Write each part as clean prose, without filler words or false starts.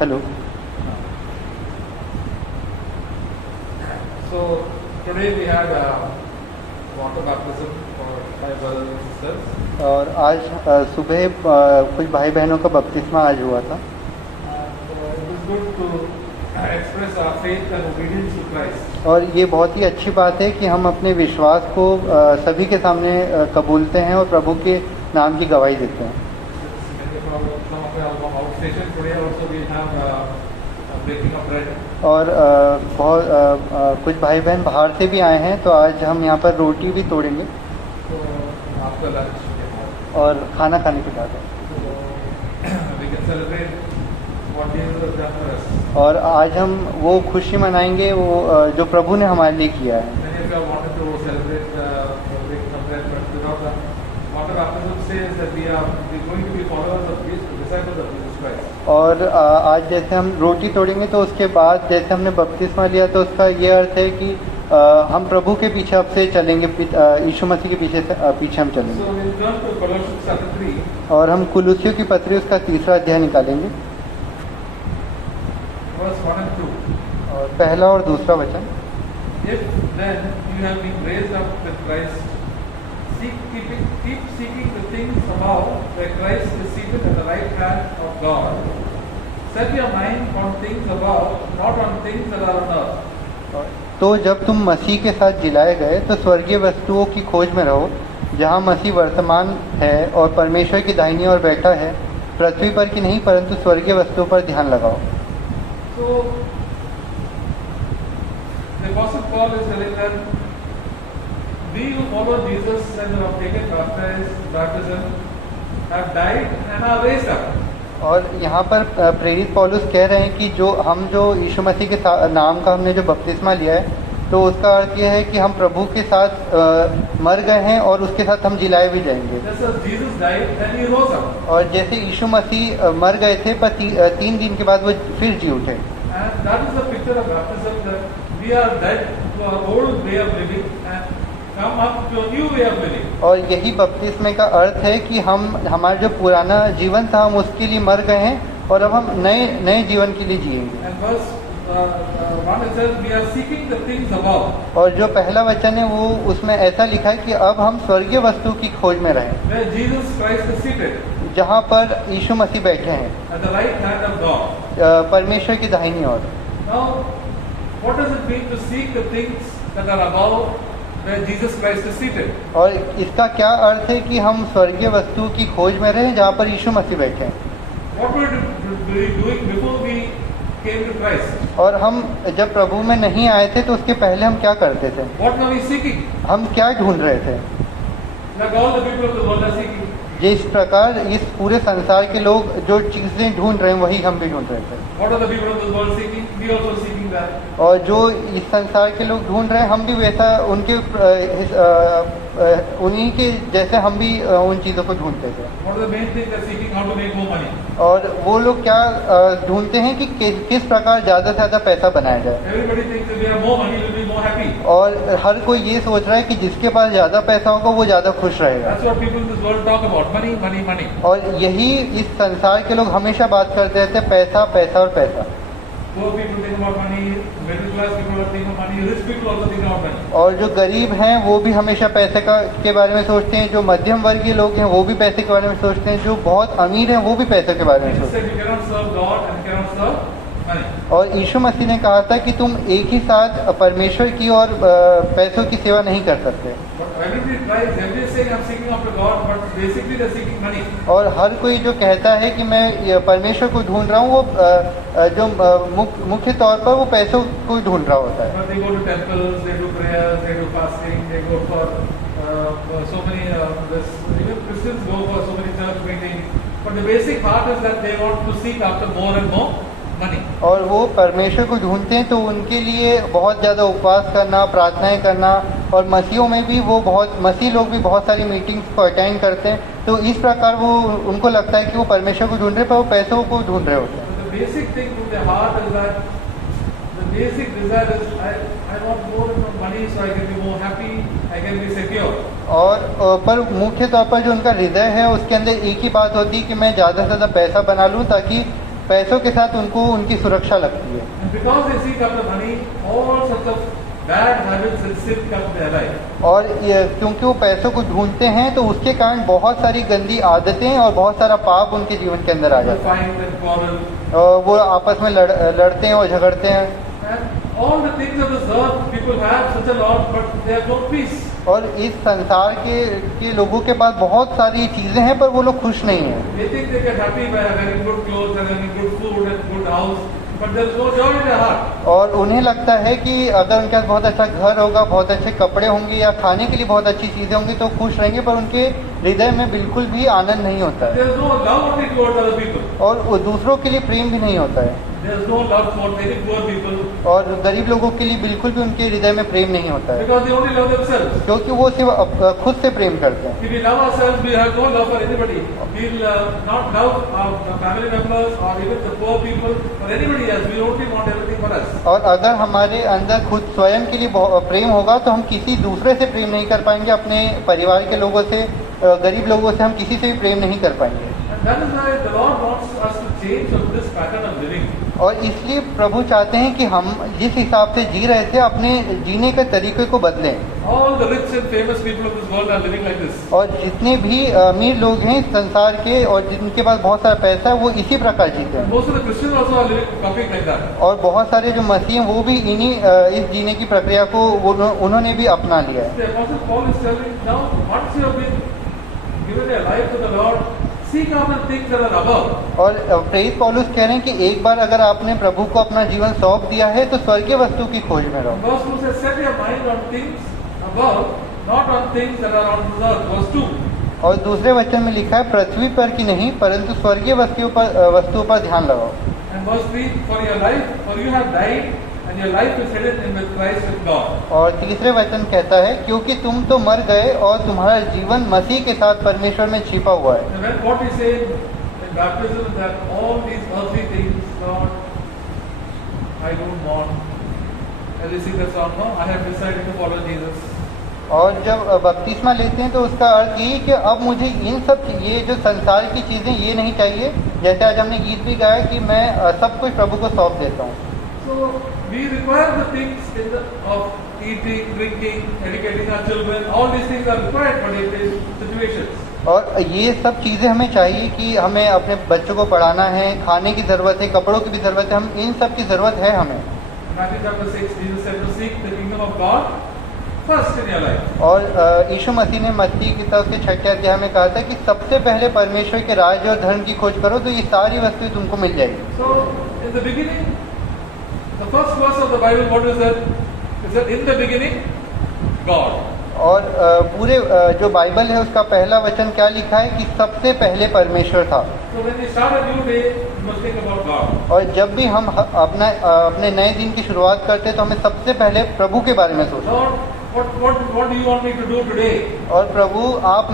Hello. So today we had water baptism for my brothers and sisters. और आज सुबह कुछ भाई बहनों का बपतिस्मा आज हुआ था। And it is good to express our faith and obedience to Christ. और ये बहुत ही अच्छी बात है कि हम अपने विश्वास को सभी के सामने कबूलते हैं और प्रभु के नाम की गवाही देते हैं। Some of our outstation today also we have breaking of bread. और बहुत कुछ भाई बहन बाहर से भी आए हैं, तो आज हम यहाँ पर रोटी भी तोड़ेंगे So after lunch we can have. और खाना खाने के बाद। So we can celebrate what Jesus has done for us. और आज हम वो खुशी मनाएंगे वो जो प्रभु ने हमारे लिए किया है। Many of you have wanted to celebrate the breaking of bread, but without the water baptism says that we are going to be followers of Jesus, disciples of Jesus Christ. और आज जैसे हम रोटी तोड़ेंगे तो उसके बाद जैसे हमने बपतिस्मा लिया तो उसका ये अर्थ है कि हम प्रभु के पीछे अब से चलेंगे, यीशु मसीह के पीछे हम चलेंगे। So we'll turn to Colossians chapter 3. और हम कुलुस्सियों की पत्री उसका 3रा अध्याय निकालेंगे Verse 1 and 2. और पहला और दूसरा वचन। If then you have been raised up with Christ, keep seeking the things above, where Christ is seated at the right hand of God. Set your mind on things above, not on things that are on earth. तो जब तुम मसीह के साथ जिलाए गए तो स्वर्गीय वस्तुओं की खोज में रहो, जहाँ मसीह वर्तमान है और परमेश्वर की दाहिनी ओर बैठा है। पृथ्वी पर की नहीं परंतु स्वर्गीय वस्तुओं पर ध्यान लगाओ। So, the Apostle Paul is telling that we who follow Jesus and who have taken baptism have died and are raised up. और यहाँ पर प्रेरित पौलुस कह रहे हैं कि जो यीशु मसीह के नाम का हमने जो बपतिस्मा लिया है, तो उसका अर्थ यह है कि हम प्रभु के साथ मर गए हैं और उसके साथ हम जिलाए भी जाएंगे। Just as Jesus died and he rose up. और जैसे यीशु मसीह मर गए थे पर 3 दिन के बाद वो फिर जी उठे। And that is the picture of baptism, that we are dead to our old way of living and come up to a new way of living. और यही बपतिस्मे का अर्थ है कि हमारा जो पुराना जीवन था हम उसके लिए मर गए हैं और अब हम नए जीवन के लिए जिएंगे। And verse 1 it says we are seeking the things above. और जो पहला वचन है वो उसमें ऐसा लिखा है कि अब हम स्वर्गीय वस्तु की खोज में रहें, Where Jesus Christ is seated जहाँ पर यीशु मसीह बैठे हैं at the right hand of God. परमेश्वर की दाहिनी ओर। Now, what does it mean to seek the things that are above, where Jesus Christ is seated? और इसका क्या अर्थ है कि हम स्वर्गीय वस्तु की खोज में रहें जहाँ पर यीशु मसीह बैठे हैं। What were we doing before we came to Christ? और हम जब प्रभु में नहीं आए थे तो उसके पहले हम क्या करते थे, What were we seeking? हम क्या ढूंढ रहे थे। Like all the people of the world are seeking. जिस प्रकार इस पूरे संसार के लोग जो चीजें ढूंढ रहे हैं वही हम भी ढूंढ रहे थे। What are the people of the world seeking? We also seeking that. और जो इस संसार के लोग ढूंढ रहे हैं हम भी वैसा उन्हीं के जैसे हम भी उन चीज़ों को ढूंढते थे। What are the main things they're seeking? How to make more money. और वो लोग क्या ढूंढते हैं कि किस प्रकार ज़्यादा से ज़्यादा पैसा बनाया जाए। Everybody thinks if we have more money, we'll be more happy. और हर कोई ये सोच रहा है कि जिसके पास ज़्यादा पैसा होगा वो ज़्यादा खुश रहेगा। That's what people in this world talk about. Money, money, money. और यही इस संसार के लोग हमेशा बात करते रहते हैं, पैसा पैसा और पैसा। Poor people think about money, middle class people are thinking about money, rich people also think about money. और जो गरीब हैं वो भी हमेशा पैसे के बारे में सोचते हैं, जो मध्यम वर्गीय लोग हैं वो भी पैसे के बारे में सोचते हैं, जो बहुत अमीर हैं वो भी पैसे के बारे में Jesus सोचते said you cannot serve God and you cannot serve money. हैं। और यीशु मसीह ने कहा था कि तुम एक ही साथ परमेश्वर की और पैसों की सेवा नहीं कर सकते। But everybody tries, everybody is saying I'm seeking after God, but basically they're seeking money. और हर कोई जो कहता है कि मैं परमेश्वर को ढूंढ रहा हूँ वो जो मुख्य तौर पर वो पैसों को ढूंढ रहा होता है। But they go to temples, they do prayers, they do fasting, they go for so many, even Christians go for so many church meetings. But the basic heart is that they want to seek after more and more money. और वो परमेश्वर को ढूंढते हैं तो उनके लिए बहुत ज़्यादा उपवास करना, प्रार्थनाएं करना, और मसीहों में भी मसीह लोग भी बहुत सारी मीटिंग्स को अटेंड करते हैं। तो इस प्रकार वो उनको लगता है कि वो परमेश्वर को ढूंढ रहे पर वो पैसों को ढूंढ रहे होते हैं। So the basic thing from their heart is that the basic desire is I want more and more money so I can be more happy, I can be secure. और पर मुख्य तौर पर जो उनका हृदय है उसके अंदर एक ही बात होती है कि मैं ज़्यादा से ज़्यादा पैसा बना लूँ ताकि पैसों के साथ उनको उनकी सुरक्षा लगती है। And because they seek after money, all sorts of bad habits and sin come to their life. और क्योंकि वो पैसों को ढूंढते हैं तो उसके कारण बहुत सारी गंदी आदतें और बहुत सारा पाप उनके जीवन के अंदर आ They जाता है। fight and quarrel. और वो आपस में लड़ते हैं और झगड़ते हैं। And all the things of this earth, people have such a lot, but they have no peace. और इस संसार के लोगों के पास बहुत सारी चीजें हैं पर वो लोग खुश नहीं हैं। They think they get happy by having good clothes and having good food and good house, but there is no joy in their heart. और उन्हें लगता है कि अगर उनके पास बहुत अच्छा घर होगा, बहुत अच्छे कपड़े होंगे या खाने के लिए बहुत अच्छी चीजें होंगी तो खुश रहेंगे, पर उनके हृदय में बिल्कुल भी आनंद नहीं होता है। There is no love only towards other people. और वो दूसरों के लिए प्रेम भी नहीं होता है। There is no love for very poor people और गरीब लोगों के लिए बिल्कुल भी उनके हृदय में प्रेम नहीं होता है, because they only love themselves. क्योंकि वो सिर्फ खुद से प्रेम करते हैं। If we love ourselves, we have no love for anybody. We will not love our family members or even the poor people or anybody else. We only want everything for us. और अगर हमारे अंदर खुद स्वयं के लिए प्रेम होगा तो हम किसी दूसरे से प्रेम नहीं कर पाएंगे, अपने परिवार के लोगों से, गरीब लोगों से हम किसी से भी प्रेम नहीं कर पाएंगे। And that is why the Lord wants us to change from this pattern of living. और इसलिए प्रभु चाहते हैं कि हम जिस हिसाब से जी रहे थे अपने जीने के तरीके को बदलें। All the rich and famous people of this world are living like this. और जितने भी अमीर लोग हैं इस संसार के और जिनके पास बहुत सारा पैसा है वो इसी प्रकार जीते हैं। Most of the Christians also are living copying like that. और बहुत सारे जो मसीह हैं वो भी इन्हीं इस जीने की प्रक्रिया को उन्होंने भी अपना लिया है। The Apostle Paul is telling now, once you have been given your life to the Lord, seek after things that are above. और प्रेरित पौलुस कह रहे हैं कि एक बार अगर आपने प्रभु को अपना जीवन सौंप दिया है तो स्वर्गीय वस्तु की खोज में रहो। Verse 2 says, set your mind on things above, not on things that are on this earth. Verse 2. और दूसरे वचन में लिखा है पृथ्वी पर की नहीं परंतु स्वर्गीय वस्तुओं पर ध्यान लगाओ। And verse 3, for your life, for you have died, and your life is hidden in with Christ with God. और तीसरे वचन कहता है क्योंकि तुम तो मर गए और तुम्हारा जीवन मसीह के साथ परमेश्वर में छिपा हुआ है। And when what we say in baptism is that all these earthly things, Lord, I don't want. As we sing the song, no, I have decided to follow Jesus. और जब बपतिस्मा लेते हैं तो उसका अर्थ यही कि अब मुझे इन सब ये जो संसार की चीजें ये नहीं चाहिए, जैसे आज हमने गीत भी गाया कि मैं सब कुछ प्रभु को सौंप देता हूँ। So we require the things of eating, drinking, educating our children. All these things are required for these situations. और ये सब चीजें हमें चाहिए कि हमें अपने बच्चों को पढ़ाना है, खाने की जरूरत है, कपड़ों की भी जरूरत है, हम इन सब की जरूरत है हमें। Matthew chapter 6, Jesus said to seek the kingdom of God first in your life. और यीशु मसीह ने मत्ती की किताब के 6 अध्याय में कहा था कि सबसे पहले परमेश्वर के राज्य और धर्म की खोज करो तो ये सारी वस्तुएं तुमको मिल जाएगी। So in the beginning, the first verse of the Bible, what is that? Is that in the beginning, God. और पूरे जो बाइबल है उसका पहला वचन क्या लिखा है कि सबसे पहले परमेश्वर था। So when we start a new day, we must think about God. और जब भी हम अपने नए दिन की शुरुआत करते हैं तो हमें सबसे पहले प्रभु के बारे में सोचना। Lord, what do you want me to do today? और प्रभु आप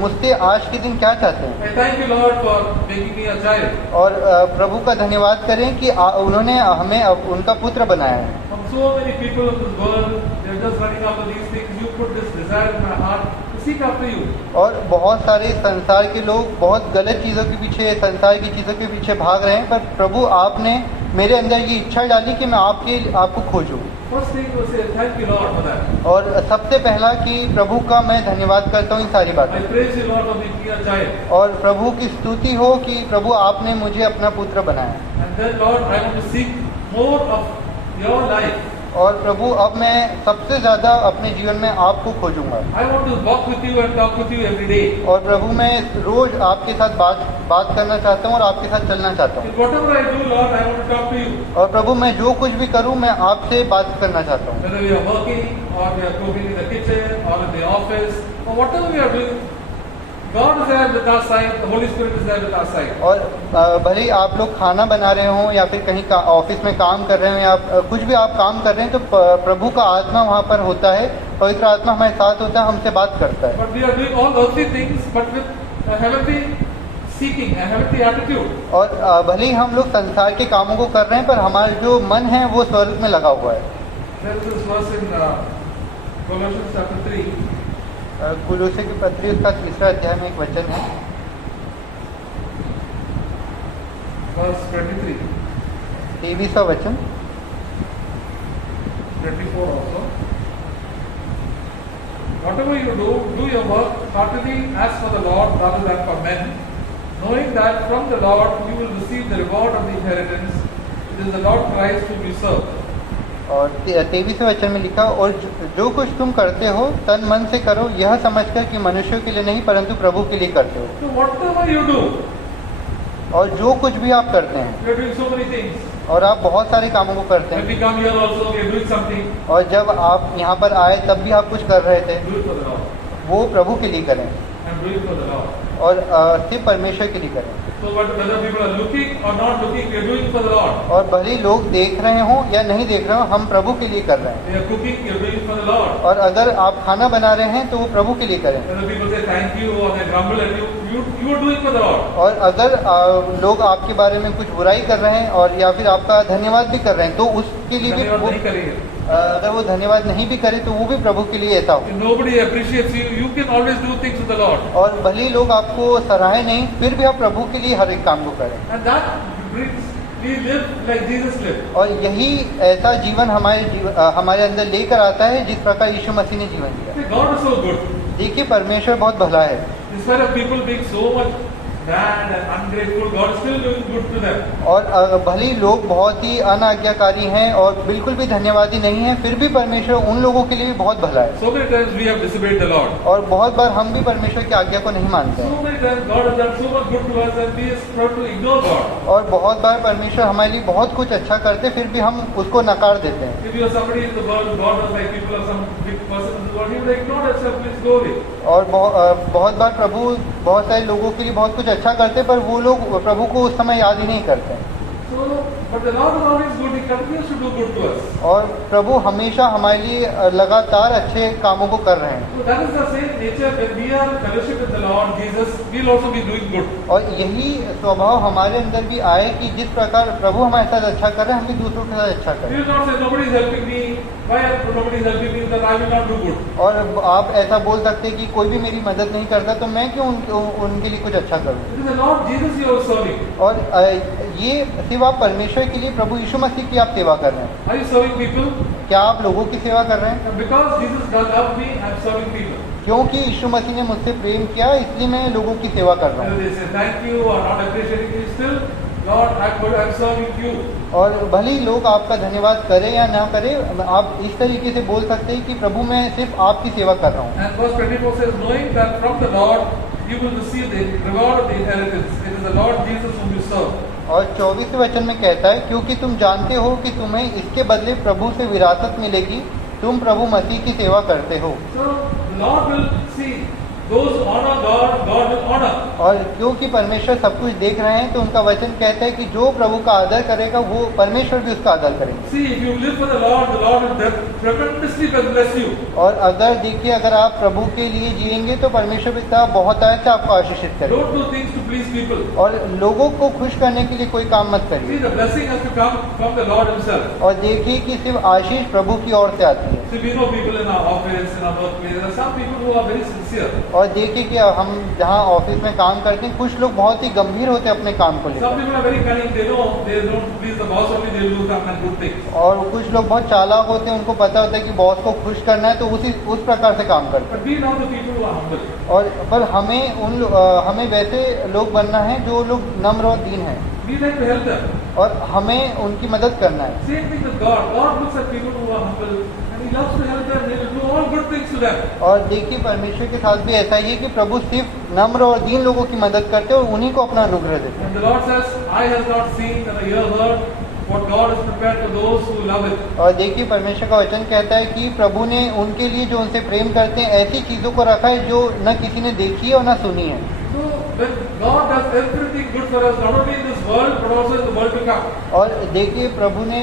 मुझसे आज के दिन क्या चाहते हैं? I thank you, Lord, for making me a child. और प्रभु का धन्यवाद करें कि उन्होंने हमें उनका पुत्र बनाया है। From so many people of this world, they are just running after these things. You put this desire in my heart to seek after you. और बहुत सारे संसार के लोग बहुत गलत चीज़ों के पीछे, संसार की चीज़ों के पीछे भाग रहे हैं, पर प्रभु आपने मेरे अंदर ये इच्छा डाली कि मैं आपको खोजूं। First thing to say, thank you, Lord, for that. और सबसे पहला कि प्रभु का मैं धन्यवाद करता हूँ इन सारी I बातों। praise you, Lord, for making me a child. और प्रभु की स्तुति हो कि प्रभु आपने मुझे अपना पुत्र बनाया। And then, Lord, I want to seek more of your life. और प्रभु अब मैं सबसे ज्यादा अपने जीवन में आपको खोजूंगा। I want to walk with you and talk with you every day. और प्रभु मैं रोज आपके साथ बात करना चाहता हूँ और आपके साथ चलना चाहता हूँ। In whatever I do, Lord, I want to talk to you. और प्रभु मैं जो कुछ भी करूँ मैं आपसे बात करना चाहता हूँ। Whether we are working or we are cooking in the kitchen or in the office or whatever we are doing, God is there with our side. The Holy Spirit is there with our side. और भले ही आप लोग खाना बना रहे हों या फिर कहीं ऑफिस में काम कर रहे हो या कुछ भी आप काम कर रहे हैं तो प्रभु का आत्मा वहाँ पर होता है, पवित्र आत्मा हमारे साथ होता है, हमसे बात करता है। But we are doing all earthly things, but with a heavenly seeking, a heavenly attitude. और भले ही हम लोग संसार के कामों को कर रहे हैं पर हमारा जो मन है वो स्वर्ग में लगा हुआ है। There is this verse in Colossians chapter 3. कुलोसे की पत्री उसका 3 अध्याय में एक वचन है। verse 23, 23वां वचन, 24 also. Whatever you do, do your work heartily as for the Lord rather than for men, knowing that from the Lord you will receive the reward of the inheritance. It is the Lord Christ whom you serve. और 23वें वचन में लिखा, और जो कुछ तुम करते हो तन मन से करो, यह समझकर कि मनुष्यों के लिए नहीं परंतु प्रभु के लिए करते हो। So whatever you do, और जो कुछ भी आप करते हैं, you are doing so many things. और आप बहुत सारे कामों को करते When हैं, we come here also, we are doing something. और जब आप यहाँ पर आए तब भी आप कुछ कर रहे थे, Do it for the Lord. वो प्रभु के लिए करें And do it for the Lord. और सिर्फ परमेश्वर के लिए करें। So whether people are looking or not looking, we are doing for the Lord. और भले लोग देख रहे हों या नहीं देख रहे हों, हम प्रभु के लिए कर रहे हैं। They are cooking, we are doing for the Lord. और अगर आप खाना बना रहे हैं तो वो प्रभु के लिए करें। Whether people say thank you or they grumble at you, you are doing for the Lord. और अगर लोग आपके बारे में कुछ बुराई कर रहे हैं और या फिर आपका धन्यवाद भी कर रहे हैं तो उसके लिए भी धन्यवाद नहीं करेंगे। अगर वो धन्यवाद नहीं भी करे तो वो भी प्रभु के लिए ऐसा हो। If nobody appreciates you, you can always do things with the Lord. और भले लोग आपको सराहे नहीं, फिर भी आप प्रभु के लिए हर एक काम को करें। And that brings, we live like Jesus lived. और यही ऐसा जीवन हमारे अंदर लेकर आता है जिस प्रकार यीशु मसीह ने जीवन जिया। See, God is so good. देखिए परमेश्वर बहुत भला है। In spite of people being so much bad and ungrateful, God is still doing good to them. और भले ही लोग बहुत ही अनाज्ञाकारी हैं और बिल्कुल भी धन्यवादी नहीं हैं, फिर भी परमेश्वर उन लोगों के लिए भी बहुत भला है। So many times we have disobeyed the Lord. और बहुत बार हम भी परमेश्वर की आज्ञा को नहीं मानते हैं। So many times God has done so much good to us and we have tried to ignore God. और बहुत बार परमेश्वर हमारे लिए बहुत कुछ अच्छा करते, फिर भी हम उसको नकार देते हैं। If you are somebody in the world, God was like people are some big person in the world, He would ignore that stuff, please go away. और बहुत बार प्रभु बहुत सारे लोगों के लिए बहुत कुछ अच्छा करते, पर वो लोग प्रभु को उस समय याद ही नहीं करते। So, but the Lord is always good. He continues to do good to us. और प्रभु हमेशा हमारे लिए लगातार अच्छे कामों को कर रहे हैं। So that is the same nature when we are in fellowship with the Lord Jesus, we'll also be doing good. और यही स्वभाव हमारे अंदर भी आए कि जिस प्रकार प्रभु हमारे साथ अच्छा कर रहे हैं, हम भी दूसरों के साथ अच्छा We करें। will not say nobody is helping me. Why nobody is helping me? That I will not do good. और आप ऐसा बोल सकते हैं कि कोई भी मेरी मदद नहीं करता तो मैं क्यों उनके लिए कुछ अच्छा करूं। It is the Lord Jesus you are serving. और ये सिर्फ आप परमेश्वर के लिए, प्रभु यीशु मसीह की आप सेवा कर रहे हैं। Are you serving people? क्या आप लोगों की सेवा कर रहे हैं? And because Jesus does love me, I am serving people. क्योंकि यीशु मसीह ने मुझसे प्रेम किया, इसलिए मैं लोगों की सेवा कर रहा हूँ। Whether they say thank you or not appreciating me, still Lord, I am serving you. और भले ही लोग आपका धन्यवाद करें या ना करें, आप इस तरीके से बोल सकते हैं कि प्रभु मैं सिर्फ आपकी सेवा कर रहा हूँ। And verse 24 says, knowing that from the Lord you will receive the reward of the inheritance. It is the Lord Jesus whom you serve. और 24वें वचन में कहता है, क्योंकि तुम जानते हो कि तुम्हें इसके बदले प्रभु से विरासत मिलेगी, तुम प्रभु मसीह की सेवा करते हो। So the Lord will see those who honor God, God will honor. और क्योंकि परमेश्वर सब कुछ देख रहे हैं तो उनका वचन कहता है कि जो प्रभु का आदर करेगा वो परमेश्वर भी उसका आदर करेंगे। See, if you live for the Lord will tremendously bless you. और अगर देखिए, अगर आप प्रभु के लिए जिएंगे तो परमेश्वर पिता बहुत अच्छा आपको आशीषित करेगा। Don't do things to please people. और लोगों को खुश करने के लिए कोई काम मत See, करिए। the blessing has to come from the Lord Himself. और देखिए कि सिर्फ आशीष प्रभु की ओर से आती है। See, we know people in our office, in our workplace. There are some people who are very sincere. और देखिए कि हम जहाँ ऑफिस में काम करते हैं, कुछ लोग बहुत ही गंभीर होते हैं अपने काम को Some लेकर। people are very cunning. They know they don't please the boss only. They will do some good things. और कुछ लोग बहुत चालाक होते हैं, उनको पता होता है कि बॉस को खुश करना है तो उस प्रकार से काम करते But we know the people who are humble. हैं। और पर हमें वैसे लोग बनना है जो लोग नम्र और दीन हैं, We like to help them. और हमें उनकी मदद करना है। Same thing with God. God looks at people who are humble and He loves to help them. He will do all good things to them. और देखिए परमेश्वर के साथ भी ऐसा ही है कि प्रभु सिर्फ नम्र और दीन लोगों की मदद करते हैं और उन्हीं को अपना अनुग्रह देते हैं। And the Lord says, "Eye has not seen and the ear heard what God has prepared for those who love it." और देखिए परमेश्वर का वचन कहता है कि प्रभु ने उनके लिए जो उनसे प्रेम करते हैं ऐसी चीजों को रखा है जो न किसी ने देखी है और न सुनी है। So when God does everything good for us, not only in this world but also in the world to come. और देखिए प्रभु ने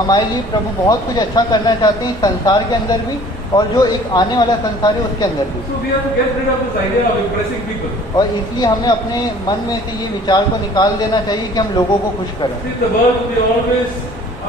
हमारे लिए प्रभु बहुत कुछ अच्छा करना चाहते हैं संसार के अंदर भी, और जो एक आने वाला संसार है उसके अंदर भी। So we have to get rid of this idea of impressing people. और इसलिए हमें अपने मन में से ये विचार को निकाल देना चाहिए कि हम लोगों को खुश करें। See, the world we always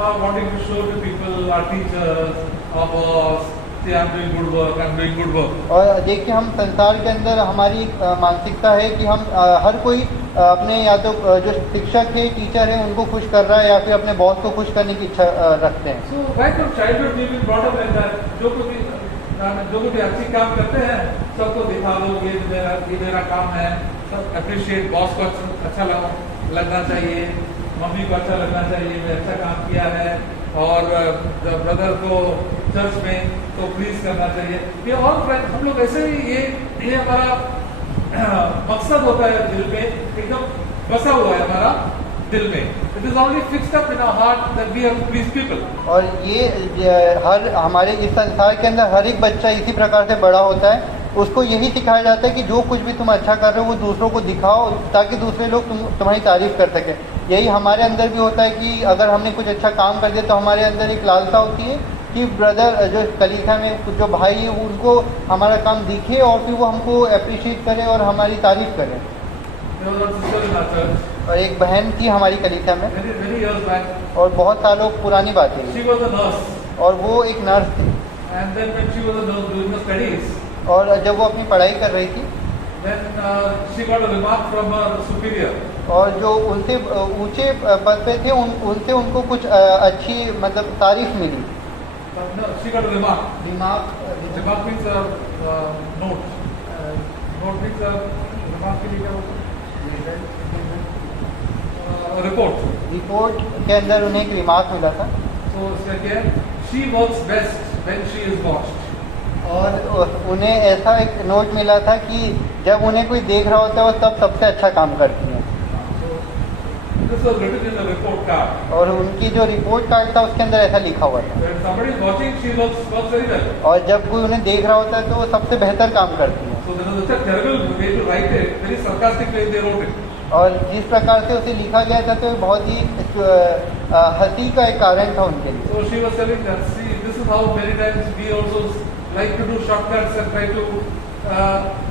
are wanting to show to people, our teachers, our boss, See, I'm doing good work, I'm doing good work. और देखिए हम संसार के अंदर हमारी एक मानसिकता है कि हम हर कोई अपने या तो जो शिक्षक है टीचर है उनको खुश कर रहा है या फिर अपने बॉस को खुश करने की इच्छा रखते हैं। So right from childhood we've been brought up like that. जो कुछ भी अच्छी काम करते हैं सबको दिखा दो, ये मेरा काम है, सब अप्रिशिएट, बॉस को अच्छा लगना चाहिए, मम्मी को अच्छा लगना चाहिए, मैं अच्छा काम किया है, और ब्रदर को चर्च में तो प्लीज करना चाहिए। ये और फ्रेंड हम लोग ऐसे ही ये हमारा मकसद होता है दिल में, एकदम बसा हुआ है हमारा दिल में। It is already fixed up in our heart that we have to please people. और ये हर हमारे इस संसार के अंदर हर एक बच्चा इसी प्रकार से बड़ा होता है, उसको यही सिखाया जाता है कि जो कुछ भी तुम अच्छा कर रहे हो वो दूसरों को दिखाओ ताकि दूसरे लोग तुम्हारी तारीफ कर सकें। यही हमारे अंदर भी होता है कि अगर हमने कुछ अच्छा काम कर दिया तो हमारे अंदर एक लालसा होती है कि ब्रदर जो कलीसिया में जो भाई है उनको हमारा काम दिखे और फिर वो हमको अप्रिशिएट करें और हमारी तारीफ करें। और एक बहन थी हमारी कलीसिया में many years back, और बहुत सालों पुरानी बात है, she was a nurse, और वो एक नर्स थी। and then when she was a nurse doing her studies, और जब वो अपनी पढ़ाई कर रही थी then she got a remark from her superior. और जो उनसे ऊंचे पद पे थे उनसे उनको कुछ अच्छी मतलब तारीफ मिली। But no, she got a remark. Remark means a note. Note means a remark के लिए क्या बोलते हैं? रिपोर्ट के अंदर उन्हें एक रिमार्क मिला था। So उसका क्या है? She works best when she is watched. और उन्हें ऐसा एक नोट मिला था कि जब उन्हें कोई देख रहा होता है वो तब सबसे अच्छा काम करती है। This was written in the report card. और उनकी जो रिपोर्ट कार्ड था उसके अंदर ऐसा लिखा हुआ था। When somebody is watching, she works very well. और जब कोई उन्हें देख रहा होता है तो वो सबसे बेहतर काम करती है। So there was such a terrible way to write it, very sarcastic way they wrote it. और जिस प्रकार से उसे लिखा गया था तो बहुत ही हंसी का एक कारण था उनके लिए। So she was telling that, see, this is how many times we also like to do shortcuts and try to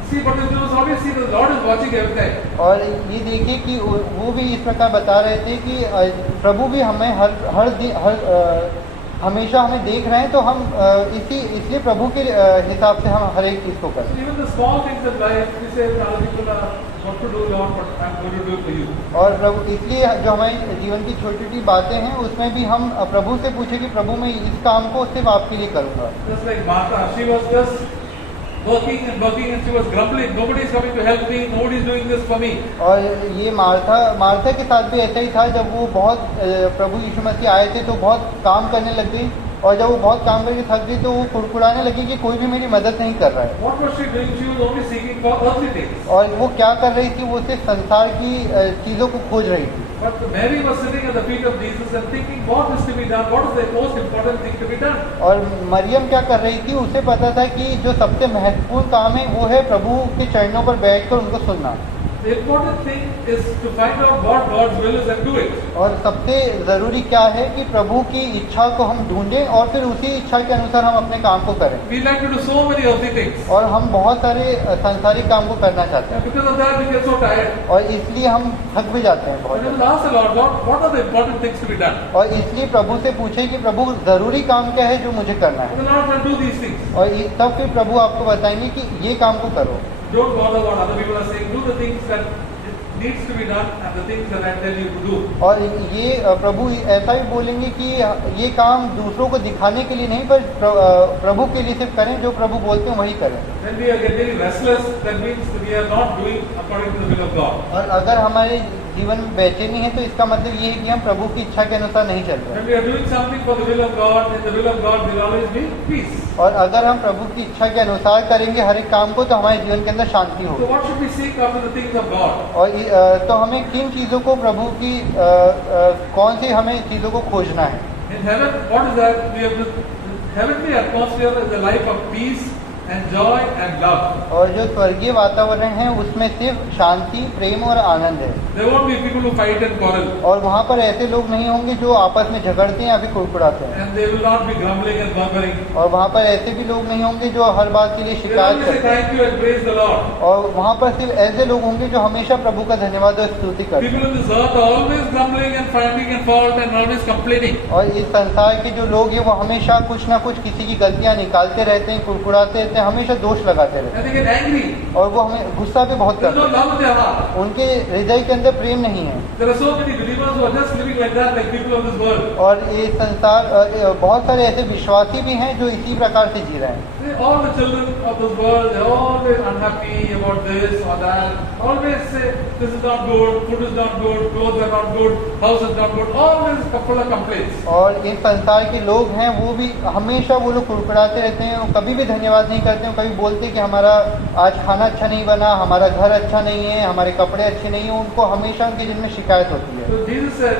see, but it was obvious the Lord is watching everything. और ये देखिए कि वो भी इस प्रकार बता रहे थे कि प्रभु भी हमें हर हमेशा हमें देख रहे हैं, तो हम इसलिए प्रभु के हिसाब से हम हर एक चीज़ को करें। So even the small things in life, we say other people are what to do, Lord, but I'm going to do it for you. और प्रभु इसलिए जो हमारी जीवन की छोटी छोटी बातें हैं उसमें भी हम प्रभु से पूछे कि प्रभु मैं इस काम को सिर्फ आपके लिए करूँगा। Just like Martha, she was just working and she was grumbling. Nobody is coming to help me. Nobody is doing this for me. और ये मार्था के साथ भी ऐसा ही था। जब वो बहुत प्रभु यीशु मसीह आए थे तो बहुत काम करने लग गई, और जब वो बहुत काम करके थक गई तो वो कुड़कुड़ाने लगी कि कोई भी मेरी मदद नहीं कर रहा है। What was she doing? She was only seeking for earthly things. और वो क्या कर रही थी? वो सिर्फ संसार की चीज़ों को खोज रही थी। But Mary was sitting at the feet of Jesus and thinking, what is to be done? What is the most important thing to be done? और मरियम क्या कर रही थी? उसे पता था कि जो सबसे महत्वपूर्ण काम है वो है प्रभु के चरणों पर बैठकर उनको सुनना। The important thing is to find out what God's will is and do it. और सबसे ज़रूरी क्या है कि प्रभु की इच्छा को हम ढूंढें और फिर उसी इच्छा के अनुसार हम अपने काम को करें। We like to do so many earthly things. और हम बहुत सारे सांसारिक काम को करना चाहते And because of that, we get so tired. हैं और इसलिए हम थक भी जाते हैं बहुत And we ज़्यादा। ask the Lord, Lord, what are the important things to be done? और इसलिए प्रभु से पूछे कि प्रभु ज़रूरी काम क्या है जो मुझे करना है। And the Lord will do these things. और तब फिर प्रभु आपको बताएंगे कि ये काम को करो। Don't bother what other people are saying. Do the things that needs to be done and the things that I tell you to do. और ये प्रभु ऐसा ही बोलेंगे कि ये काम दूसरों को दिखाने के लिए नहीं पर प्रभु के लिए सिर्फ करें, जो प्रभु बोलते हैं वही करें। When we are getting restless, that means we are not doing according to the will of God. और अगर हमारे जीवन में बेचैनी है तो इसका मतलब ये है कि हम प्रभु की इच्छा के अनुसार नहीं चल रहे। When we are doing something for the will of God, in the will of God will always be peace. और अगर हम प्रभु की इच्छा के अनुसार करेंगे हर एक काम को तो हमारे जीवन के अंदर शांति So होगी। what should we seek after the things of God? और तो हमें किन चीज़ों को प्रभु की कौन सी हमें चीज़ों को खोजना है? In heaven, what is that? We have the heavenly atmosphere is a life of peace and joy and love. और जो स्वर्गीय वातावरण है उसमें सिर्फ शांति, प्रेम और आनंद है। There won't be people who fight and quarrel. और वहाँ पर ऐसे लोग नहीं होंगे जो आपस में झगड़ते हैं या फिर कुड़कुड़ाते हैं। And they will not be grumbling and murmuring. और वहाँ पर ऐसे भी लोग नहीं होंगे जो हर बात के लिए They will शिकायत only say करते हैं। thank you and praise the Lord. और वहाँ पर सिर्फ ऐसे लोग होंगे जो हमेशा प्रभु का धन्यवाद और स्तुति करते हैं। People on this earth are always grumbling and finding a fault and always complaining. और इस संसार के जो लोग हैं वो हमेशा कुछ ना कुछ किसी की गलतियां निकालते रहते हैं, कुड़कुड़ाते रहते हैं, हमेशा दोष लगाते रहते And they get angry. हैं और वो हमें गुस्सा भी बहुत There's करते no हैं। love in their heart. उनके हृदय के अंदर प्रेम नहीं है। There are so many believers who are just living like that, like people of this world. और ये संसार बहुत सारे ऐसे विश्वासी भी हैं जो इसी प्रकार से जी रहे हैं। All the children of this world, they're always unhappy about this or that. Always say, this is not good, food is not good, clothes are not good, house is not good. Always full of complaints. और इन संसार के लोग हैं वो भी हमेशा वो लोग कुड़कुड़ाते रहते हैं, वो कभी भी धन्यवाद नहीं करते हैं, कभी बोलते हैं कि हमारा आज खाना अच्छा नहीं बना, हमारा घर अच्छा नहीं है, हमारे कपड़े अच्छे नहीं हैं, उनको हमेशा उनके दिल में शिकायत होती है। So Jesus said,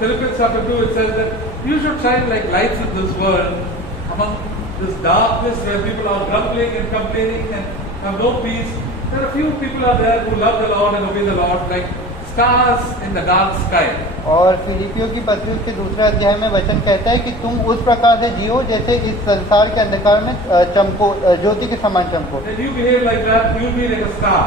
Philippians chapter 2, it says that you should shine like lights in this world, among this darkness where people are grumbling and complaining and have no peace. There are few people out there who love the Lord and obey the Lord, like stars in the dark sky. और फिलिपियों की पत्री उसके दूसरे अध्याय में वचन कहता है कि तुम उस प्रकार से जियो जैसे इस संसार के अंधकार में चमको, ज्योति के समान चमको। When you behave like that, you'll be like a star.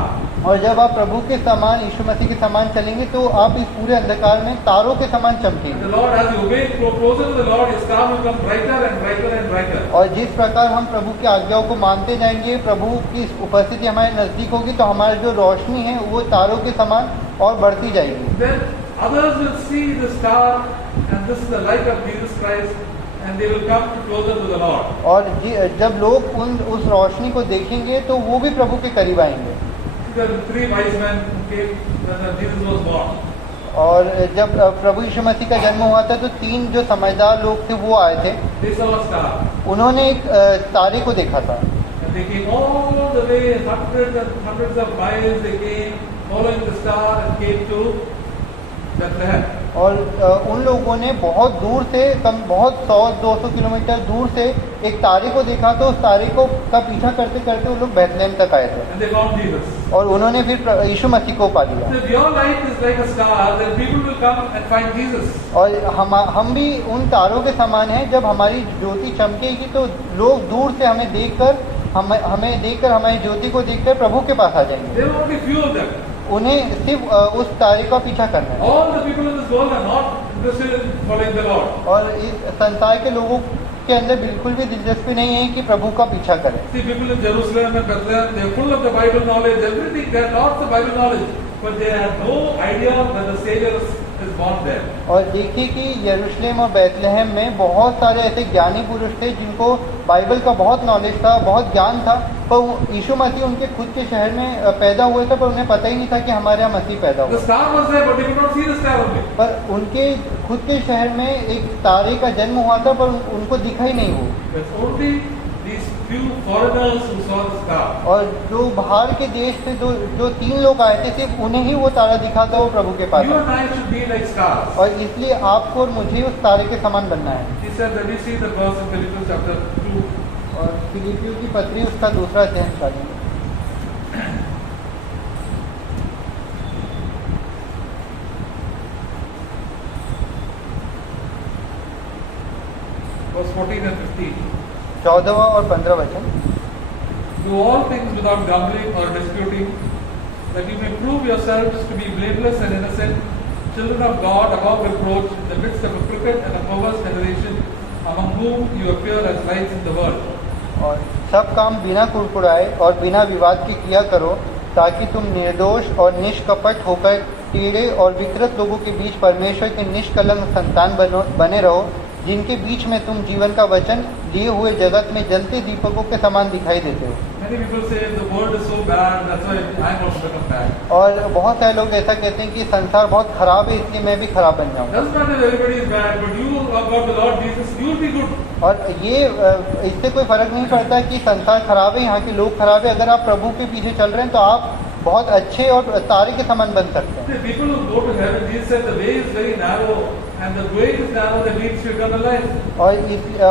और जब आप प्रभु के समान, यीशु मसीह के समान चलेंगे तो आप इस पूरे अंधकार में तारों के समान And चमकेंगे। the Lord, as you obey, grow closer to the Lord, your star will become brighter and brighter and brighter. और जिस प्रकार हम प्रभु की आज्ञाओं को मानते जाएंगे, प्रभु की उपस्थिति हमारे नजदीक होगी तो हमारी जो रोशनी है वो तारों के समान और बढ़ती जाएगी। Then others will see the star, and this is the light of Jesus Christ, and they will come closer to the Lord. और जब लोग उस रोशनी को देखेंगे तो वो भी प्रभु के करीब आएंगे। There were 3 wise men who came when Jesus was born. और जब प्रभु यीशु मसीह का जन्म हुआ था तो 3 जो समझदार लोग थे वो आए थे। They saw a star. उन्होंने एक तारे को देखा था And they came all the way, hundreds and hundreds of miles. They came following the star and came to Bethlehem. और उन लोगों ने बहुत दूर से, बहुत 100-200 किलोमीटर दूर से एक तारे को देखा, तो उस तारे को का पीछा करते करते वो लोग बैतलहम तक आए थे And they found Jesus. और उन्होंने फिर यीशु मसीह को पा लिया। So if your light is like a star, then people will come and find Jesus. और हम भी उन तारों के समान हैं, जब हमारी ज्योति चमकेगी तो लोग दूर से हमें देखकर हमारी ज्योति को देखकर प्रभु के पास आ जाएंगे। There will only few of them. उन्हें सिर्फ उस तारे का पीछा करना है। All the people in this world are not interested in following the Lord. और इस संसार के लोगों के अंदर बिल्कुल भी दिलचस्पी नहीं है कि प्रभु का पीछा करें। See, people in Jerusalem and Bethlehem, they are full of the Bible knowledge, everything. They have lots of Bible knowledge, but they have no idea that the Savior is born there. और देखिए कि यरूशलेम और बैतलहम में बहुत सारे ऐसे ज्ञानी पुरुष थे जिनको बाइबल का बहुत नॉलेज था, बहुत ज्ञान था, पर यीशु मसीह उनके खुद के शहर में पैदा हुए थे, पर उन्हें पता ही नहीं था कि हमारे यहाँ मसीह पैदा The हुआ। star was there, but they could not see the star only. पर उनके खुद के शहर में एक तारे का जन्म हुआ था, पर उनको दिखा ही नहीं वो। It's only these few foreigners who saw the star. और जो बाहर के देश से जो 3 लोग आए थे, सिर्फ उन्हें ही वो तारा दिखा था, वो प्रभु के पास You आए। and I should be like stars. और इसलिए आपको और मुझे उस तारे के समान बनना है। He said that we see the verse in Philippians chapter 2. और फिलिपियों की पत्री उसका दूसरा अध्याय निकालेंगे। Verse 14 and 15. 14वां और 15 वचन। Do all things without grumbling or disputing, that you may prove yourselves to be blameless and innocent, children of God above reproach, in the midst of a crooked and a perverse generation, among whom you appear as lights in the world. और सब काम बिना कुड़कुड़ाए और बिना विवाद के किया करो, ताकि तुम निर्दोष और निष्कपट होकर टेढ़े और विकृत लोगों के बीच परमेश्वर के निष्कलंक संतान बने रहो, जिनके बीच में तुम जीवन का वचन लिए हुए जगत में जलते दीपकों के समान दिखाई देते हो। Many people say the world is so bad, that's why I must become bad. और बहुत सारे लोग ऐसा कहते हैं कि संसार बहुत खराब है, इसलिए मैं भी खराब बन जाऊँ। Doesn't matter if everybody is bad, but you have got the Lord Jesus, you will be good. और ये इससे कोई फर्क नहीं पड़ता कि संसार खराब है, यहाँ के लोग खराब है, अगर आप प्रभु के पीछे चल रहे हैं तो आप बहुत अच्छे और तारे के समान बन सकते हैं। The people who go to heaven, Jesus said the way is very narrow, and the way is narrow that leads to eternal life. और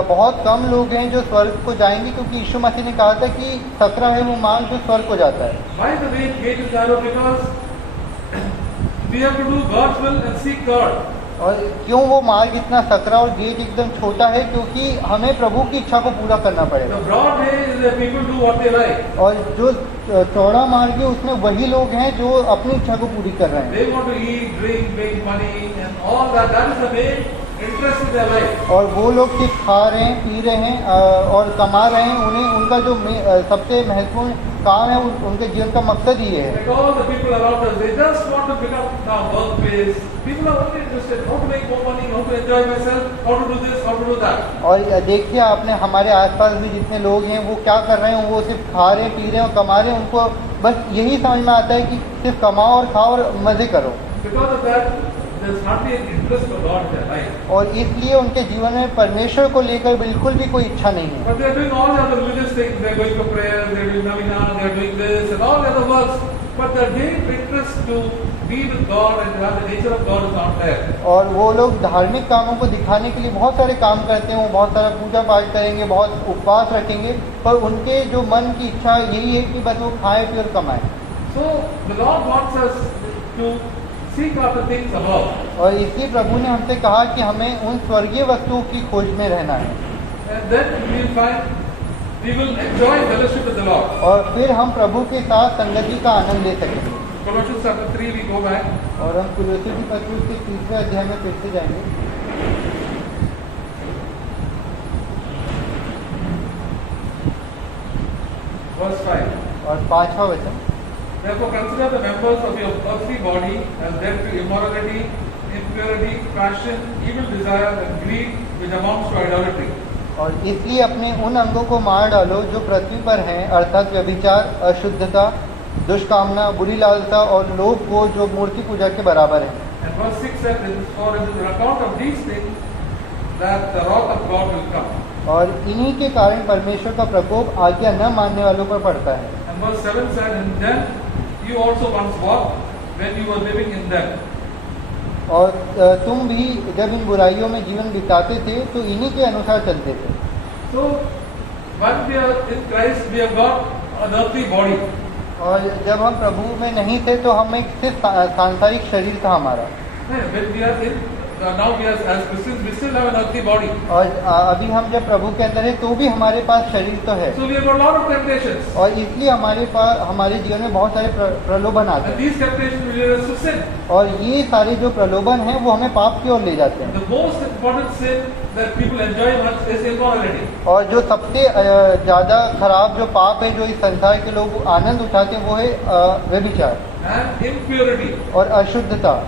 बहुत कम लोग हैं जो स्वर्ग को जाएंगे, क्योंकि यीशु मसीह ने कहा था कि सकरा है वो मार्ग जो स्वर्ग को जाता है। Why the way gate is narrow? Because we have to do God's will and seek God. और क्यों वो मार्ग इतना सकरा और गेट एकदम छोटा है? क्योंकि हमें प्रभु की इच्छा को पूरा करना The पड़ेगा। broad way is that people do what they like. और जो चौड़ा मार्ग है उसमें वही लोग हैं जो अपनी इच्छा को पूरी कर रहे हैं They want to eat, drink, make money, and all that. That is the main interest in their life. और वो लोग सिर्फ खा रहे हैं पी रहे हैं और कमा रहे हैं उन्हें उनका जो सबसे महत्वपूर्ण काम है उनके जीवन का मकसद ही है Like all the people around us, they just want to become now workplace. People are only interested how to make more money, how to enjoy myself, how to do this, how to do that. और देखिए आपने हमारे आसपास भी जितने लोग हैं वो क्या कर रहे हैं वो सिर्फ खा रहे हैं पी रहे हैं और कमा रहे हैं उनको बस यही समझ में आता है कि सिर्फ कमाओ और खाओ और मज़े करो Because of that, there's hardly an interest for God in their life. और इसलिए उनके जीवन में परमेश्वर को लेकर बिल्कुल भी कोई इच्छा नहीं है But they are doing all the other religious things. They are going for prayer, they are doing Navina, they are doing this and all the other works. But their deep interest to be with God and to have the nature of God is not there. और वो लोग धार्मिक कामों को दिखाने के लिए बहुत सारे काम करते हैं वो बहुत सारा पूजा पाठ करेंगे बहुत उपवास रखेंगे पर उनके जो मन की इच्छा यही है कि बस वो खाए पिए और कमाए So the Lord wants us to seek after things above. और इसलिए प्रभु ने हमसे कहा कि हमें उन स्वर्गीय वस्तुओं की खोज में रहना है And then we will find we will enjoy fellowship with the Lord. और फिर हम प्रभु के साथ संगति का आनंद ले सकेंगे Colossians chapter 3 we go back. और हम कुलुस्सी की पत्री के 3रे अध्याय में फिर से जाएंगे Verse 5. और 5वां वचन Therefore consider the members of your earthly body as dead to immorality, impurity, passion, evil desire and greed which amounts to idolatry. और इसलिए अपने उन अंगों को मार डालो जो पृथ्वी पर हैं अर्थात व्यभिचार अशुद्धता दुष्कामना बुरी लालसा और लोभ को जो मूर्ति पूजा के बराबर है And verse 6 says, for it is on account of these things that the wrath of God will come. और इन्हीं के कारण परमेश्वर का प्रकोप आज्ञा न मानने वालों पर पड़ता है And verse 7 said, and then you also once walked when you were living in them. और तुम भी जब इन बुराइयों में जीवन बिताते थे तो इन्हीं के अनुसार चलते थे So when we are in Christ, we have got an earthly body. और जब हम प्रभु में नहीं थे तो हम एक सिर्फ सांसारिक शरीर था हमारा When we are in, now we are as Christians, we still have an earthly body. और अभी हम जब प्रभु के अंदर है तो भी हमारे पास शरीर तो है So we have got a lot of temptations. और इसलिए हमारे पास हमारे जीवन में बहुत सारे प्रलोभन आते And हैं these temptations will lead us to sin. और ये सारे जो प्रलोभन हैं वो हमें पाप की ओर ले जाते हैं The most important sin that people enjoy much is immorality. और जो सबसे ज़्यादा खराब जो पाप है जो इस संसार के लोग आनंद उठाते हैं वो है व्यभिचार And impurity और अशुद्धता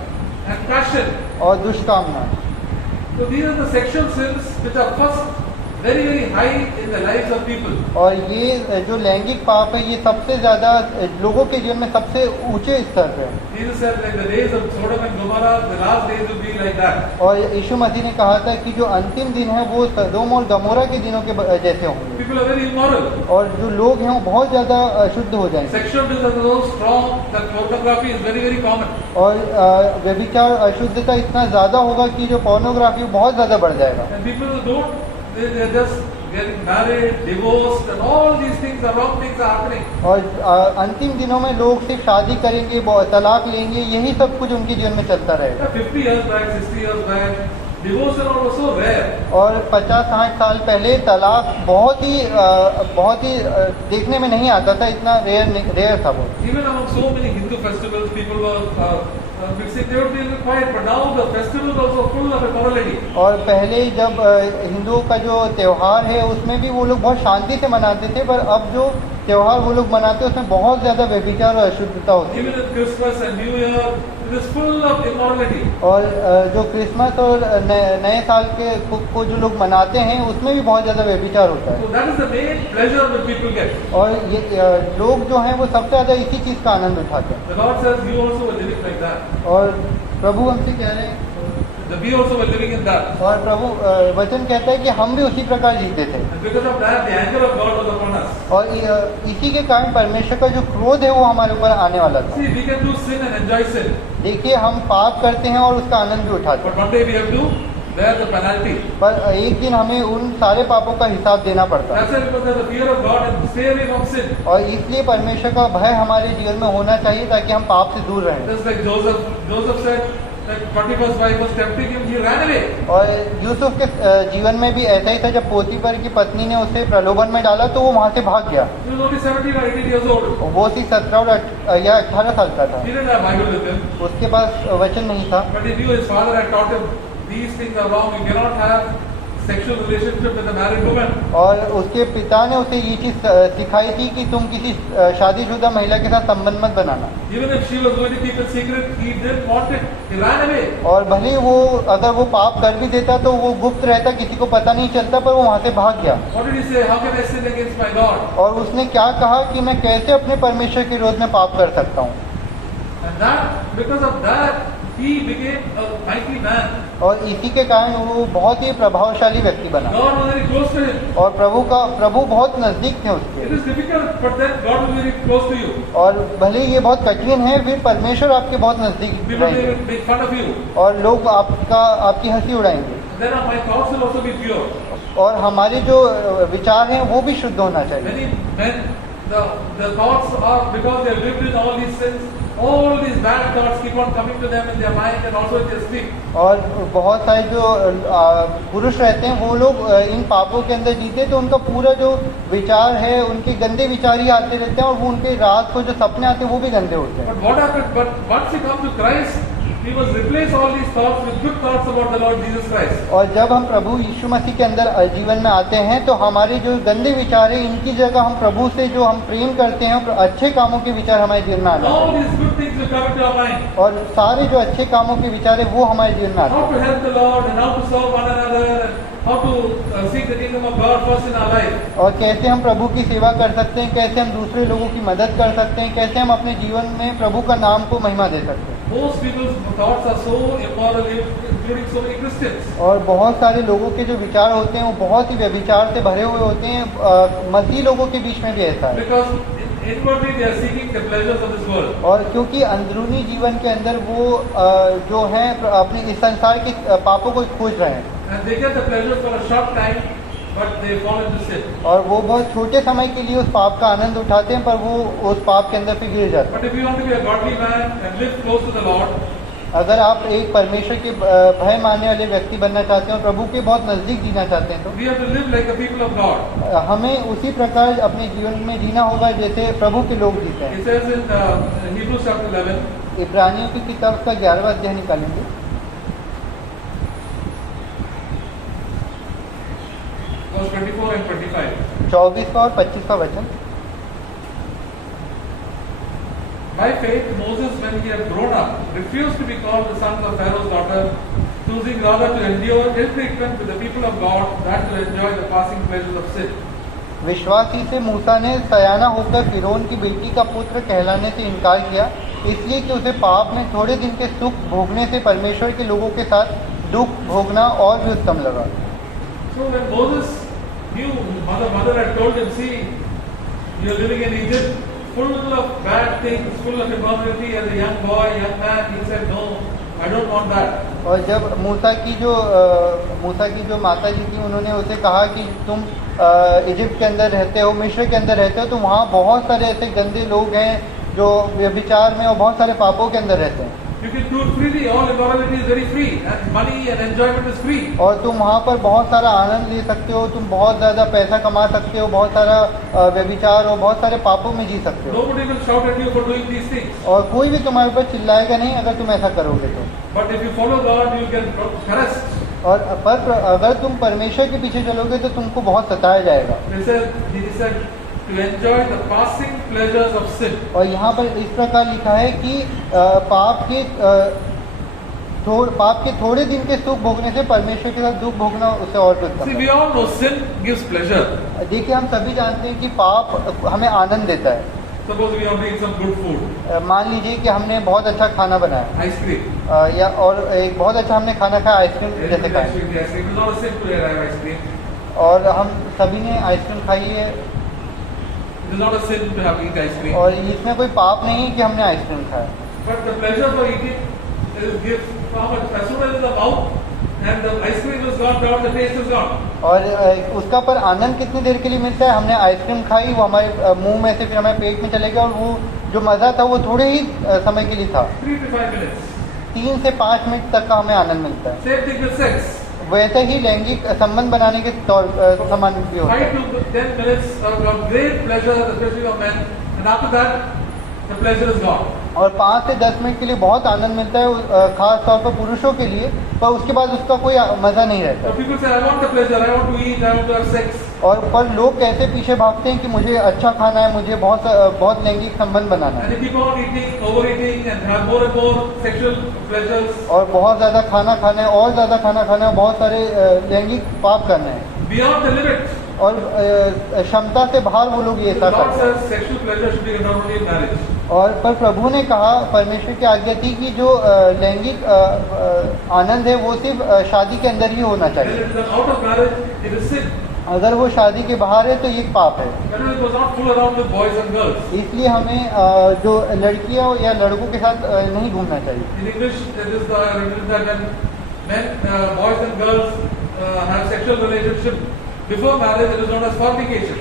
and passion. और दुष्कामना So these are the sexual sins which are first very very high in the lives of people. और ये जो लैंगिक पाप है ये सबसे ज़्यादा लोगों के जीवन में सबसे ऊंचे स्तर पे है Jesus said like the days of Sodom and Gomorrah, the last days will be like that. और यीशु मसीह ने कहा था कि जो अंतिम दिन है वो सदोम और गमोरा के दिनों के जैसे होंगे People are very immoral. और जो लोग हैं वो बहुत ज़्यादा अशुद्ध हो जाएंगे Sexual sins are so strong that pornography is very very common. और व्यभिचार अशुद्धता इतना ज़्यादा होगा कि जो पोर्नोग्राफी बहुत ज़्यादा बढ़ जाएगा And people who don't, they are just getting married, divorced, and all these things are wrong things are happening. और अंतिम दिनों में लोग सिर्फ शादी करेंगे तलाक लेंगे यही सब कुछ उनके जीवन में चलता रहेगा 50 years back, 60 years back, divorce and all was so rare. और 50-60 साल पहले तलाक बहुत ही देखने में नहीं आता था इतना रेयर था वो Even among so many Hindu festivals, people were mixing. They would be a little quiet, but now the festival is also full of immorality. और पहले जब हिंदुओं का जो त्यौहार है उसमें भी वो लोग बहुत शांति से मनाते थे पर अब जो त्यौहार वो लोग मनाते हैं उसमें बहुत ज़्यादा व्यभिचार और अशुद्धता होती Even in Christmas and New Year, it is full of immorality. है और जो क्रिसमस और नए साल के को जो लोग मनाते हैं उसमें भी बहुत ज़्यादा व्यभिचार होता है So that is the main pleasure that people get. और ये लोग जो हैं वो सबसे ज़्यादा इसी चीज़ का आनंद उठाते हैं The Lord says you also were living like that. और प्रभु हमसे कह रहे हैं That we also were living in that. और प्रभु वचन कहता है कि हम भी उसी प्रकार जीते थे And because of that, the anger of God was upon us. और इसी के कारण परमेश्वर का जो क्रोध है वो हमारे ऊपर आने वाला था See, we can do sin and enjoy sin. देखिए हम पाप करते हैं और उसका आनंद भी उठाते हैं But one day we have to bear the penalty. पर एक दिन हमें उन सारे पापों का हिसाब देना पड़ता है That's why because there's the fear of God and stay away from sin. और इसलिए परमेश्वर का भय हमारे जीवन में होना चाहिए ताकि हम पाप से दूर रहें Just like Joseph said, That Potiphar's wife was tempting him, he ran away. और यूसुफ के जीवन में भी ऐसा ही था। जब पोतीफर की पत्नी ने उसे प्रलोभन में डाला तो वो वहाँ से भाग गया। He was only 17 or 18 years old. वो सी 17 और या 18 साल का था। He didn't have Bible with him, उसके पास वचन नहीं था, but he knew his father had taught him these things are wrong. You cannot have sexual relationship with a married woman. और उसके पिता ने उसे ये चीज सिखाई थी कि तुम किसी शादीशुदा महिला के साथ संबंध मत बनाना। Even if she was going to keep it secret, he didn't want it. He ran away. और भले वो अगर वो पाप कर भी देता तो वो गुप्त रहता, किसी को पता नहीं चलता, पर वो वहाँ से भाग गया। What did he say? How can I sin against my God? और उसने क्या कहा कि मैं कैसे अपने परमेश्वर के विरोध में पाप कर सकता हूँ। And that, because of that, he became a mighty man. और इसी के कारण वो बहुत ही प्रभावशाली व्यक्ति बना। God was very close to him. और प्रभु बहुत नजदीक थे उसके। It is difficult, but then God was very close to you. और भले ये बहुत कठिन है, फिर परमेश्वर आपके बहुत नजदीक People रहेंगे will make fun of you. और लोग आपकी हंसी उड़ाएंगे। Then my thoughts will also be pure. और हमारे जो विचार हैं वो भी शुद्ध होना चाहिए। Many men, the thoughts are because they have lived in all these sins. All these bad thoughts keep on coming to them in their mind and also in their sleep. और बहुत सारे जो पुरुष रहते हैं वो लोग इन पापों के अंदर जीते, तो उनका पूरा जो विचार है उनके गंदे विचार ही आते रहते हैं और वो उनके रात को जो सपने आते हैं वो भी गंदे होते हैं। But what happened? But once he comes to Christ, he must replace all these thoughts with good thoughts about the Lord Jesus Christ. और जब हम प्रभु यीशु मसीह के अंदर जीवन में आते हैं तो हमारे जो गंदे विचार है इनकी जगह हम प्रभु से जो हम प्रेम करते हैं, अच्छे कामों के विचार हमारे जीवन में आते All हैं। these good things will come into our mind. और सारे जो अच्छे कामों के विचार है वो हमारे जीवन में आते How हैं। to help the Lord and how to serve one another and how to seek the kingdom of God first in our life. और कैसे हम प्रभु की सेवा कर सकते हैं, कैसे हम दूसरे लोगों की मदद कर सकते हैं, कैसे हम अपने जीवन में प्रभु का नाम को महिमा दे सकते हैं। Most people's thoughts are so immoral, including so many Christians. और बहुत सारे लोगों के जो विचार होते हैं वो बहुत ही व्यभिचार से भरे हुए होते हैं। मसीही लोगों के बीच में भी ऐसा है। Because inwardly they are seeking the pleasures of this world. और क्योंकि अंदरूनी जीवन के अंदर वो जो है अपने इस संसार के पापों को खोज रहे हैं। And they get the pleasure for a short time, but they fall into sin. और वो बहुत छोटे समय के लिए उस पाप का आनंद उठाते हैं, पर वो उस पाप के अंदर फिर गिर जाते हैं। But if you want to be a godly man and live close to the Lord, अगर आप एक परमेश्वर के भय मानने वाले व्यक्ति बनना चाहते हैं और प्रभु के बहुत नजदीक जीना चाहते हैं, तो we have to live like the people of God. हमें उसी प्रकार अपने जीवन में जीना होगा जैसे प्रभु के लोग जीते हैं। It says in Hebrews chapter 11, इब्रानियों की किताब का 11वां अध्याय निकालेंगे, verse 24 and 25. 24वां और 25वां वचन। By faith, Moses, when he had grown up, refused to be called the son of Pharaoh's daughter, choosing rather to endure ill treatment with the people of God than to enjoy the passing pleasures of sin. विश्वासी से मूसा ने सयाना होकर फिरौन की बेटी का पुत्र कहलाने से इनकार किया, इसलिए कि उसे पाप में थोड़े दिन के सुख भोगने से परमेश्वर के लोगों के साथ दुख भोगना और भी उत्तम लगा। So when Moses knew, mother had told him, see, you're living in Egypt, full of bad things, full of immorality. As a young boy, young man, he said, no, I don't want that. और जब मूसा की जो माता जी थी, उन्होंने उसे कहा कि तुम इजिप्ट के अंदर रहते हो, मिस्र के अंदर रहते हो, तो वहाँ बहुत सारे ऐसे गंदे लोग हैं जो व्यभिचार में और बहुत सारे पापों के अंदर रहते हैं। You can do it freely. All immorality is very free, and money and enjoyment is free. और तुम वहाँ पर बहुत सारा आनंद ले सकते हो, तुम बहुत ज़्यादा पैसा कमा सकते हो, बहुत सारा व्यभिचार और बहुत सारे पापों में जी सकते हो। Nobody will shout at you for doing these things. और कोई भी तुम्हारे ऊपर चिल्लाएगा नहीं अगर तुम ऐसा करोगे तो। But if you follow God, you get harassed. और पर अगर तुम परमेश्वर के पीछे चलोगे तो तुमको बहुत सताया जाएगा। He said to enjoy the passing pleasures of sin. और यहाँ पर इस प्रकार लिखा है कि पाप के थोड़े दिन के सुख भोगने से परमेश्वर के साथ दुख भोगना उससे और भी उत्तम See, है। we all know sin gives pleasure. देखिए हम सभी जानते हैं कि पाप हमें आनंद देता है। Suppose we have to eat some good food, मान लीजिए कि हमने बहुत अच्छा खाना बनाया, ice cream. या और एक बहुत अच्छा हमने खाना खाया, आइसक्रीम जैसे खाया, Ice cream is not a sin to have ice cream. और हम सभी ने आइसक्रीम खाई है, It is not a sin to have eat ice cream. और इसमें कोई पाप नहीं है कि हमने आइसक्रीम खाया। But the pleasure for eating is gives how much? As soon as the mouth and the ice cream is gone down, the taste is gone. और उसका पर आनंद कितनी देर के लिए मिलता है, हमने आइसक्रीम खाई, वो हमारे मुंह में से फिर हमारे पेट में चले गया, और वो जो मज़ा था वो थोड़े ही समय के लिए था, 3 to 5 minutes. 3 से 5 मिनट तक का हमें आनंद मिलता है। Same thing with sex. वैसे ही लैंगिक संबंध बनाने के समान भी होता 5 है। to 10 minutes of great pleasure, especially for men, and after that, the pleasure is gone. और 5 से 10 मिनट के लिए बहुत आनंद मिलता है खास तौर पर पुरुषों के लिए, पर उसके बाद उसका कोई मजा नहीं So रहता। people say, I want the pleasure, I want to eat, I want to have sex. और पर लोग कैसे पीछे भागते हैं कि मुझे अच्छा खाना है, मुझे बहुत लैंगिक संबंध बनाना And है they keep on eating, overeating, and have more and more sexual pleasures और बहुत ज्यादा खाना खाना है और ज्यादा खाना खाना है, बहुत सारे लैंगिक पाप करना है beyond the limit. और क्षमता से बाहर वो लोग ये The ऐसा Lord करते हैं। says sexual pleasure should be not only in marriage. और पर प्रभु ने कहा, परमेश्वर की आज्ञा थी कि जो लैंगिक आनंद है वो सिर्फ शादी के अंदर ही होना When चाहिए। it is out of marriage, it is sin. अगर वो शादी के बाहर है तो ये पाप है। When it was not fool around with boys and girls. इसलिए हमें जो लड़कियां या लड़कों के साथ नहीं घूमना चाहिए। In English, it is written that when men, boys and girls have sexual relationship before marriage, it is known as fornication.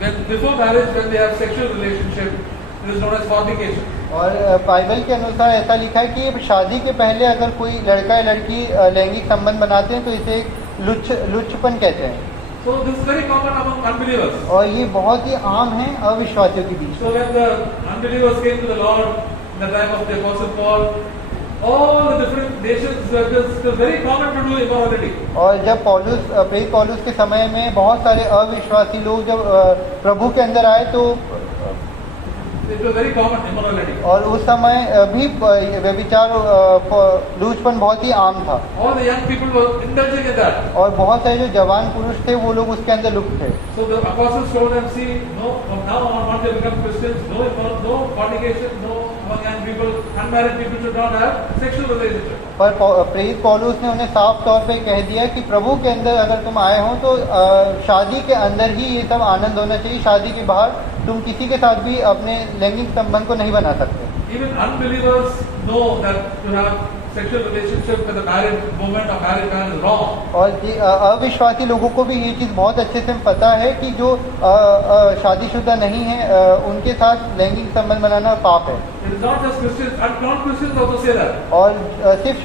When before marriage, when they have sexual relationship, it is known as fornication. और Bible के अनुसार ऐसा लिखा है कि शादी के पहले अगर कोई लड़का या लड़की लैंगिक संबंध बनाते हैं तो इसे लुच्चपन कहते हैं। So this is very common among unbelievers. और ये बहुत ही आम है अविश्वासियों के बीच। So when the unbelievers came to the Lord in the time of the Apostle Paul, all the different nations were just very common to do immorality. और जब प्रेरित पौलुस के समय में बहुत सारे अविश्वासी लोग जब प्रभु के अंदर आए तो It was very common immorality. और उस समय भी व्यभिचार लूचपन बहुत ही आम था All the young people were indulging in that. और बहुत सारे जो जवान पुरुष थे वो लोग उसके अंदर लुप्त थे। So the apostles told them, see, no, from now on, once they become Christians, no fornication, no among young people, unmarried people should not have sexual relationship. पर प्रेरित पौलुस ने उन्हें साफ तौर पे कह दिया कि प्रभु के अंदर अगर तुम आए हो तो शादी के अंदर ही ये सब आनंद होना चाहिए, शादी के बाहर तुम किसी के साथ भी अपने लैंगिक संबंध को नहीं बना सकते। Even unbelievers know that to have sexual relationship with a married woman or married man is wrong. और अविश्वासी लोगों को भी ये चीज़ बहुत अच्छे से पता है कि जो शादीशुदा नहीं है उनके साथ लैंगिक संबंध बनाना पाप है। It is not just Christians, and non-Christians also say that. और सिर्फ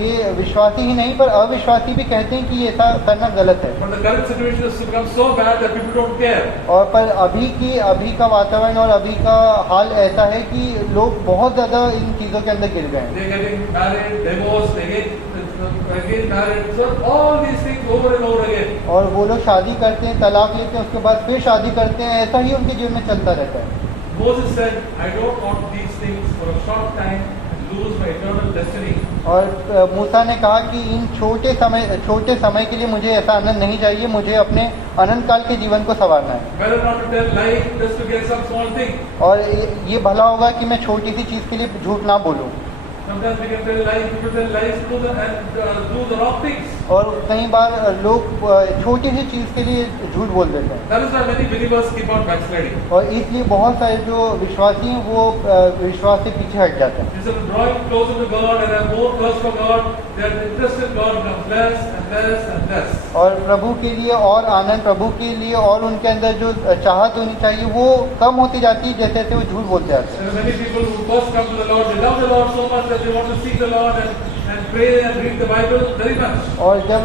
ये विश्वासी ही नहीं पर अविश्वासी भी कहते हैं कि ये ऐसा करना गलत है। But the current situation has become so bad that people don't care. और पर अभी का वातावरण और अभी का हाल ऐसा है कि लोग बहुत ज़्यादा इन चीज़ों के अंदर गिर गए हैं। They are getting married, divorced, again married. So all these things over and over again. और वो लोग शादी करते हैं, तलाक लेते हैं, उसके बाद फिर शादी करते हैं, ऐसा ही उनके जीवन में चलता रहता है। Moses said, I don't want these things for a short time and lose my eternal destiny. और मूसा ने कहा कि इन छोटे समय के लिए मुझे ऐसा आनंद नहीं चाहिए, मुझे अपने अनंत काल के जीवन को संवारना है। Better not to tell lie just to get some small thing. और ये भला होगा कि मैं छोटी सी चीज़ के लिए झूठ ना बोलूं। Sometimes we can tell lies, people tell lies to them and do the wrong things. और कई बार लोग छोटी सी चीज़ के लिए झूठ बोल देते हैं। That is why many believers keep on backsliding. और इसलिए बहुत सारे जो विश्वासी हैं वो विश्वास से पीछे हट जाते हैं। Instead of drawing closer to God and have more thirst for God, their interest in God becomes less and less and less. और प्रभु के लिए और आनंद, प्रभु के लिए और उनके अंदर जो चाहत होनी चाहिए वो कम होती जाती है जैसे जैसे वो झूठ बोलते जाते हैं। There are many people who first come to the Lord, they love the Lord so much that they want to seek the Lord and pray and read the Bible very much. और जब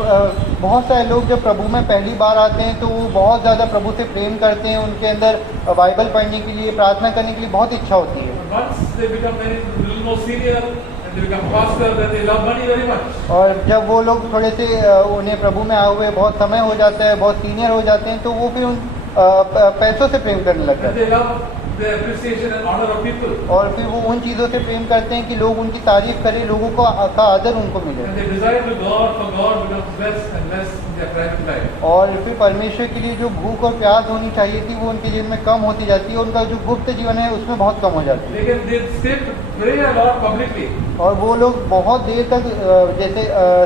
बहुत सारे लोग जब प्रभु में पहली बार आते हैं तो वो बहुत ज़्यादा प्रभु से प्रेम करते हैं, उनके अंदर बाइबल पढ़ने के लिए, प्रार्थना करने के लिए बहुत इच्छा होती है। But once they become very little more senior and they become pastor, then they love money very much. और जब वो लोग थोड़े से उन्हें प्रभु में आए हुए बहुत समय हो जाता है, बहुत सीनियर हो जाते हैं तो वो फिर उन पैसों से प्रेम करने लगते And हैं। they love the appreciation and honor of people. और फिर वो उन चीज़ों से प्रेम करते हैं कि लोग उनकी तारीफ करें, लोगों का आदर उनको मिले। And they desire to God for God becomes less and less in their private life. और फिर परमेश्वर के लिए जो भूख और प्यास होनी चाहिए थी वो उनके जीवन में कम होती जाती है, उनका जो गुप्त जीवन है उसमें बहुत कम हो जाती है। They can still pray a lot publicly. और वो लोग बहुत देर तक जैसे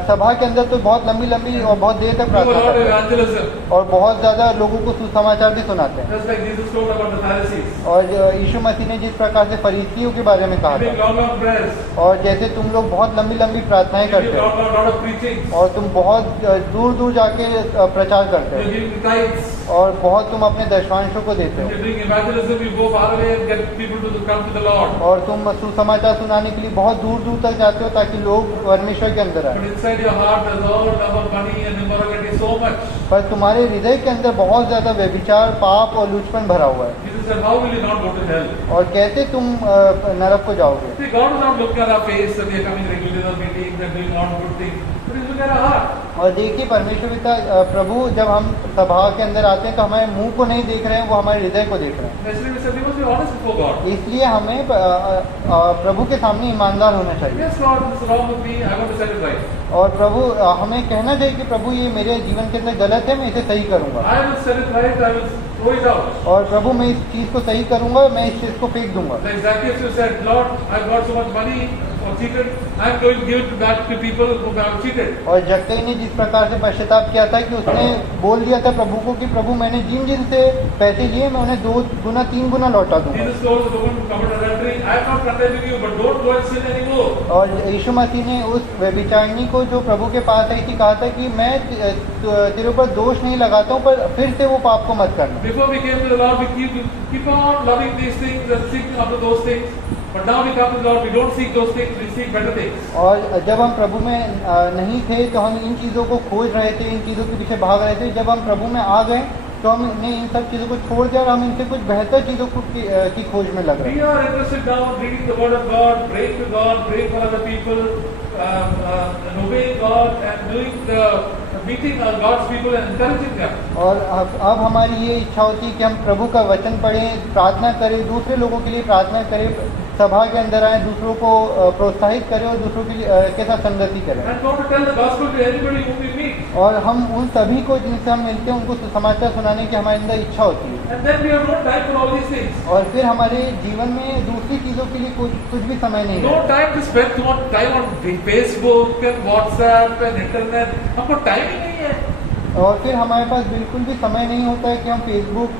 सभा के अंदर तो बहुत लंबी और बहुत देर तक Do a प्रार्थना lot of करते हैं evangelism. और बहुत ज़्यादा लोगों को सुसमाचार भी सुनाते हैं। Just like Jesus told about the Pharisees. और और यीशु मसीह ने जिस प्रकार से फरीसियों के बारे में कहा giving था, long prayers, और जैसे तुम लोग बहुत लंबी लंबी प्रार्थनाएं giving करते हो lot of preaching, और तुम बहुत दूर दूर जाके प्रचार करते you're हो giving tithes, और बहुत तुम अपने दशमांशों को देते you're हो doing evangelism, you go far away and get people to come to the Lord. और तुम सुसमाचार सुनाने के लिए बहुत दूर दूर तक जाते हो ताकि लोग परमेश्वर के अंदर But आए, inside your heart there's all love of money and immorality so much. पर तुम्हारे हृदय के अंदर बहुत ज्यादा व्यभिचार, पाप और लुचपन भरा हुआ है। Jesus said, how will you not go to hell? और कैसे तुम नरक को जाओगे? See, God is not looking at our face and we are coming regularly to the meetings and doing all good things. But He's looking at our heart. और देखिए परमेश्वर पिता प्रभु जब हम सभा के अंदर आते हैं तो हमारे मुंह को नहीं देख रहे हैं, वो हमारे हृदय को देख रहे हैं। Naturally, we said we must be honest before God. इसलिए हमें प्रभु के सामने ईमानदार होना चाहिए। Yes, Lord, this is wrong with me. I want to set it right. और प्रभु हमें कहना चाहिए कि प्रभु ये मेरे जीवन के अंदर गलत है, मैं इसे सही करूंगा। I will set it right. I will throw it out. और प्रभु मैं इस चीज को सही करूंगा, मैं इस चीज को फेंक दूंगा। Like Zacchaeus who said, Lord, I've got so much money or cheated. I'm going to give it back to people who have cheated. और जक्कई ने जिस प्रकार से पश्चाताप किया था कि उसने बोल दिया था प्रभु को कि प्रभु मैंने जिन जिन से पैसे लिए मैं उन्हें 2 गुना 3 गुना लौटा दूंगा। Jesus told the woman who committed adultery, I am not condemning you, but don't go and sin anymore. और यीशु मसीह ने उस व्यभिचारिणी को जो प्रभु के पास आई थी कहा था कि मैं तेरे ऊपर दोष नहीं लगाता हूँ, पर फिर से वो पाप को मत करना। Before we came to the Lord, we keep on loving these things and seeking after those things. But now we come to the Lord, we don't seek those things, we seek better things. और जब हम प्रभु में नहीं थे तो हम इन चीज़ों को खोज रहे थे, इन चीज़ों के पीछे भाग रहे थे। जब हम प्रभु में आ गए तो हमने इन सब चीज़ों को छोड़ दिया और हम इनसे कुछ बेहतर चीज़ों की खोज में लग रहे We हैं। are interested now in reading the Word of God, praying to God, praying for other people, and obeying God and doing meeting God's people and encouraging them. और अब हमारी ये इच्छा होती है कि हम प्रभु का वचन पढ़ें, प्रार्थना करें, दूसरे लोगों के लिए प्रार्थना करें, सभा के अंदर आए, दूसरों को प्रोत्साहित करें और दूसरों के साथ संगति करें। And want to tell the gospel to anybody whom we meet. और हम उन सभी को जिनसे हम मिलते हैं उनको सुसमाचार सुनाने की हमारे अंदर इच्छा होती है। And then we have no time for all these things. और फिर हमारे जीवन में दूसरी चीज़ों के लिए कुछ भी समय नहीं No है। time to spend too much time on Facebook and WhatsApp and internet. हमको टाइम ही नहीं है। और फिर हमारे पास बिल्कुल भी समय नहीं होता है कि हम फेसबुक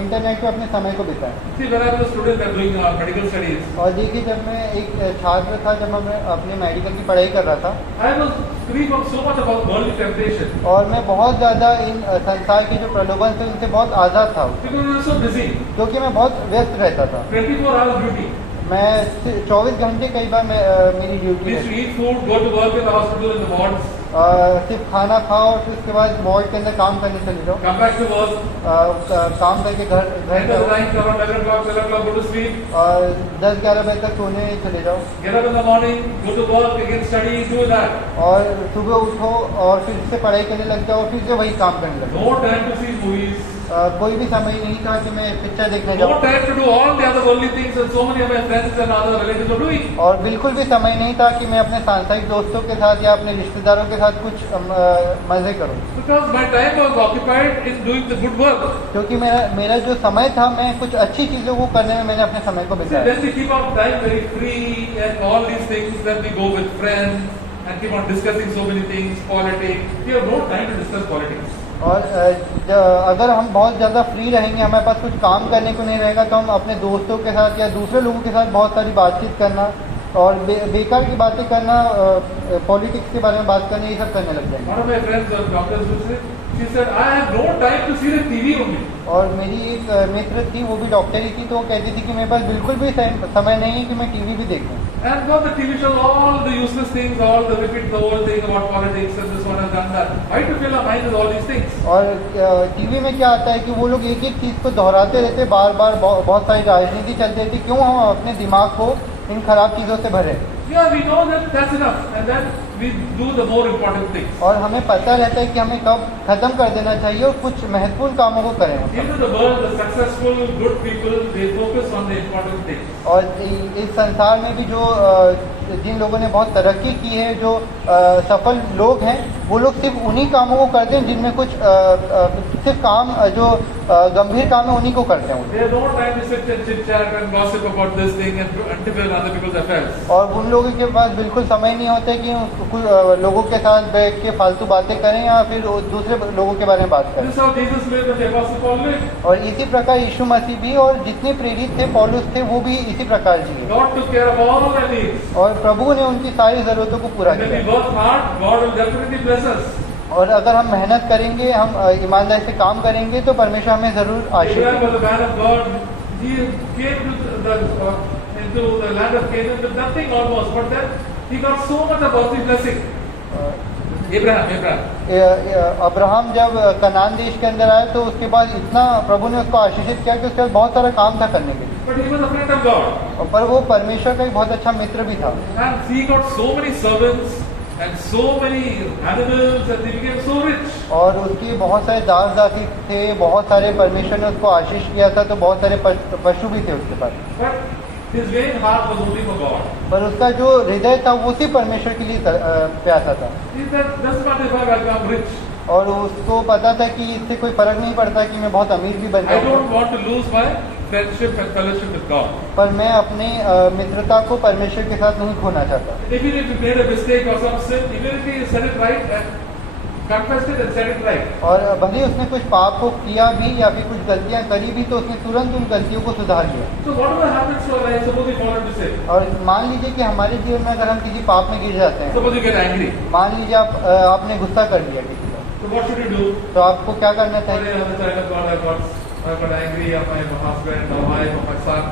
इंटरनेट पे अपने समय को बिताएं। See, when I was a student and doing medical studies, और देखिए जब मैं एक छात्र था, जब मैं अपने मेडिकल की पढ़ाई कर रहा था I was free from so much about worldly temptation और मैं बहुत ज़्यादा इन संसार के जो प्रलोभन थे उनसे बहुत आज़ाद था, because I was so busy. क्योंकि मैं बहुत व्यस्त रहता था। 24 hours duty. मैं 24 घंटे कई बार मेरी We duty used to eat food, go to work in the hospital in the wards, सिर्फ खाना खाओ और फिर उसके बाद वार्ड के अंदर काम करने चले जाओ, come back to work, काम करके घर end of the जाओ night, around 11 o'clock, 12 o'clock, go to sleep, और 10-11 बजे तक सोने चले जाओ get up in the morning, go to work, again study, do that. और सुबह उठो और फिर से पढ़ाई करने लग जाओ, फिर से वही काम करने लग No time to see movies, जाओ। कोई भी समय नहीं था कि मैं पिक्चर देखने no जाऊँ time to do all the other worldly things that so many of my friends and other relatives are doing. और बिल्कुल भी समय नहीं था कि मैं अपने सांसारिक दोस्तों के साथ या अपने रिश्तेदारों के साथ कुछ मजे करूँ, Because my time was occupied in doing the good work. क्योंकि मेरा जो समय था मैं कुछ अच्छी चीज़ों को करने में मैंने अपने समय को See, बिताया। when we keep our time very free and all these things, then we go with friends and keep on discussing so many things, politics. We have no time to discuss politics. और अगर हम बहुत ज़्यादा free रहेंगे, हमारे पास कुछ काम करने को नहीं रहेगा, तो हम अपने दोस्तों के साथ या दूसरे लोगों के साथ बहुत सारी बातचीत करना और बेकार की बातें करना, पॉलिटिक्स के बारे में बात करना, ये सब करने लग जाएंगे। One of my friends was doctors who said, she said, I have no time to see the TV only. और मेरी एक मित्र थी, वो भी डॉक्टर ही थी, तो वो कहती थी कि मेरे पास बिल्कुल भी समय नहीं है कि मैं टीवी भी देखूं। And for the TV shows, all the useless things, all the repeat the whole thing about politics and this one has done that. Why to fill our mind with all these things? और TV में क्या आता है कि वो लोग एक एक चीज़ को दोहराते रहते, बार बार बहुत सारी राजनीति चलती रहती, क्यों हम अपने दिमाग को इन खराब चीज़ों से भरे। Yeah, we know that that's enough. And then we do the more important things. और हमें पता रहता है कि हमें कब खत्म कर देना चाहिए और कुछ महत्वपूर्ण कामों को करें। Into the world, the successful, good people, they focus on the important things. और इस संसार में भी जो जिन लोगों ने बहुत तरक्की की है, जो सफल लोग हैं, वो लोग सिर्फ उन्हीं कामों को करते हैं जिनमें कुछ सिर्फ काम जो गंभीर काम है उन्हीं को करते हैं। They have no time to sit and chit chat and gossip about this thing and interfere in other people's affairs. और उन लोगों के पास बिल्कुल समय नहीं होता है कि लोगों के साथ बैठ के फालतू बातें करें या फिर दूसरे लोगों के बारे में बात करें। This is how Jesus lived and the Apostle Paul lived. और इसी प्रकार यीशु मसीह भी और जितने प्रेरित थे पौलुस थे वो भी इसी प्रकार जिए God took care of all their needs. और प्रभु ने उनकी सारी जरूरतों को पूरा And when we किया। work hard, God will definitely bless us. और अगर हम मेहनत करेंगे, हम ईमानदारी से काम करेंगे तो परमेश्वर हमें जरूर आशीष Abraham was देगा। a man of God. He came into the land of Canaan with nothing almost, but then he got so much of earthly blessing. Abraham. Abraham जब कनान देश के अंदर आए तो उसके बाद इतना प्रभु ने उसको आशीषित किया कि उसके पास बहुत सारा काम था करने के लिए। But he was a friend of God. और पर वो परमेश्वर का एक बहुत अच्छा मित्र भी था। And he got so many servants and so many animals and he became so rich. और उसके बहुत सारे दास दासी थे, बहुत सारे परमेश्वर ने उसको आशीष किया था तो बहुत सारे पशु भी थे उसके पास। But his main heart was only for God. पर उसका जो हृदय था वो सिर्फ परमेश्वर के लिए प्यासा था। He said, doesn't matter if I become rich. और उसको पता था कि इससे कोई फर्क नहीं पड़ता कि मैं बहुत अमीर भी बन I जाऊँ, don't want to lose my friendship and fellowship with God. पर मैं अपनी मित्रता को परमेश्वर के साथ नहीं खोना चाहता। Even if you made a mistake or some sin, even if you said it right and confessed it and said it right. और भले उसने कुछ पाप को किया भी या फिर कुछ गलतियां करी भी तो उसने तुरंत उन गलतियों को सुधार लिया। So whatever happens to our life, suppose we fall into sin. और मान लीजिए कि हमारे जीवन में अगर हम किसी पाप में गिर जाते हैं, Suppose you get angry. मान लीजिए आपने गुस्सा कर दिया किसी का, So what should you do? तो आपको क्या करना Sorry, चाहिए? I'm a child of God. I got angry at my husband or wife or my son.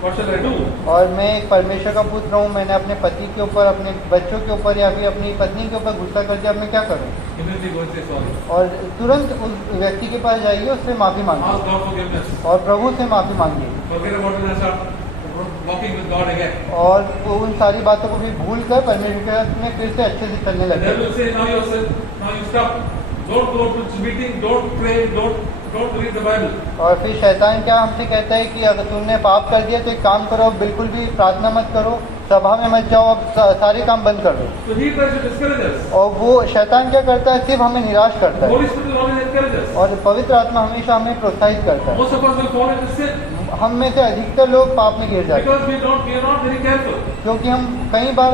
What shall I do? और मैं एक परमेश्वर का पुत्र हूँ, मैंने अपने पति के ऊपर, अपने बच्चों के ऊपर या फिर अपनी पत्नी के ऊपर गुस्सा कर दिया, अब मैं क्या करूँ? Immediately go and say sorry. और तुरंत उस व्यक्ति के पास जाइए, उससे माफी मांगिए Ask God forgiveness. और प्रभु से माफी मांगिए Forget about it and start walking with God again. और उन सारी बातों को भी भूल कर परमेश्वर के साथ में फिर से अच्छे से चलने The लगे। devil will say, now you sin, now you stop. Don't go to meeting, don't pray, don't read the Bible. और फिर शैतान क्या हमसे कहता है कि अगर तुमने पाप कर दिया तो एक काम करो, बिल्कुल भी प्रार्थना मत करो, सभा में मत जाओ, अब सारे काम बंद कर दो। So he tries to discourage us. और वो शैतान क्या करता है, सिर्फ हमें निराश करता The है Holy Spirit will always encourage us. और पवित्र आत्मा हमेशा हमें प्रोत्साहित करता है। Most of us will fall into sin हम में से अधिकतर लोग पाप में गिर जाते हैं because we are not very careful. क्योंकि हम कई बार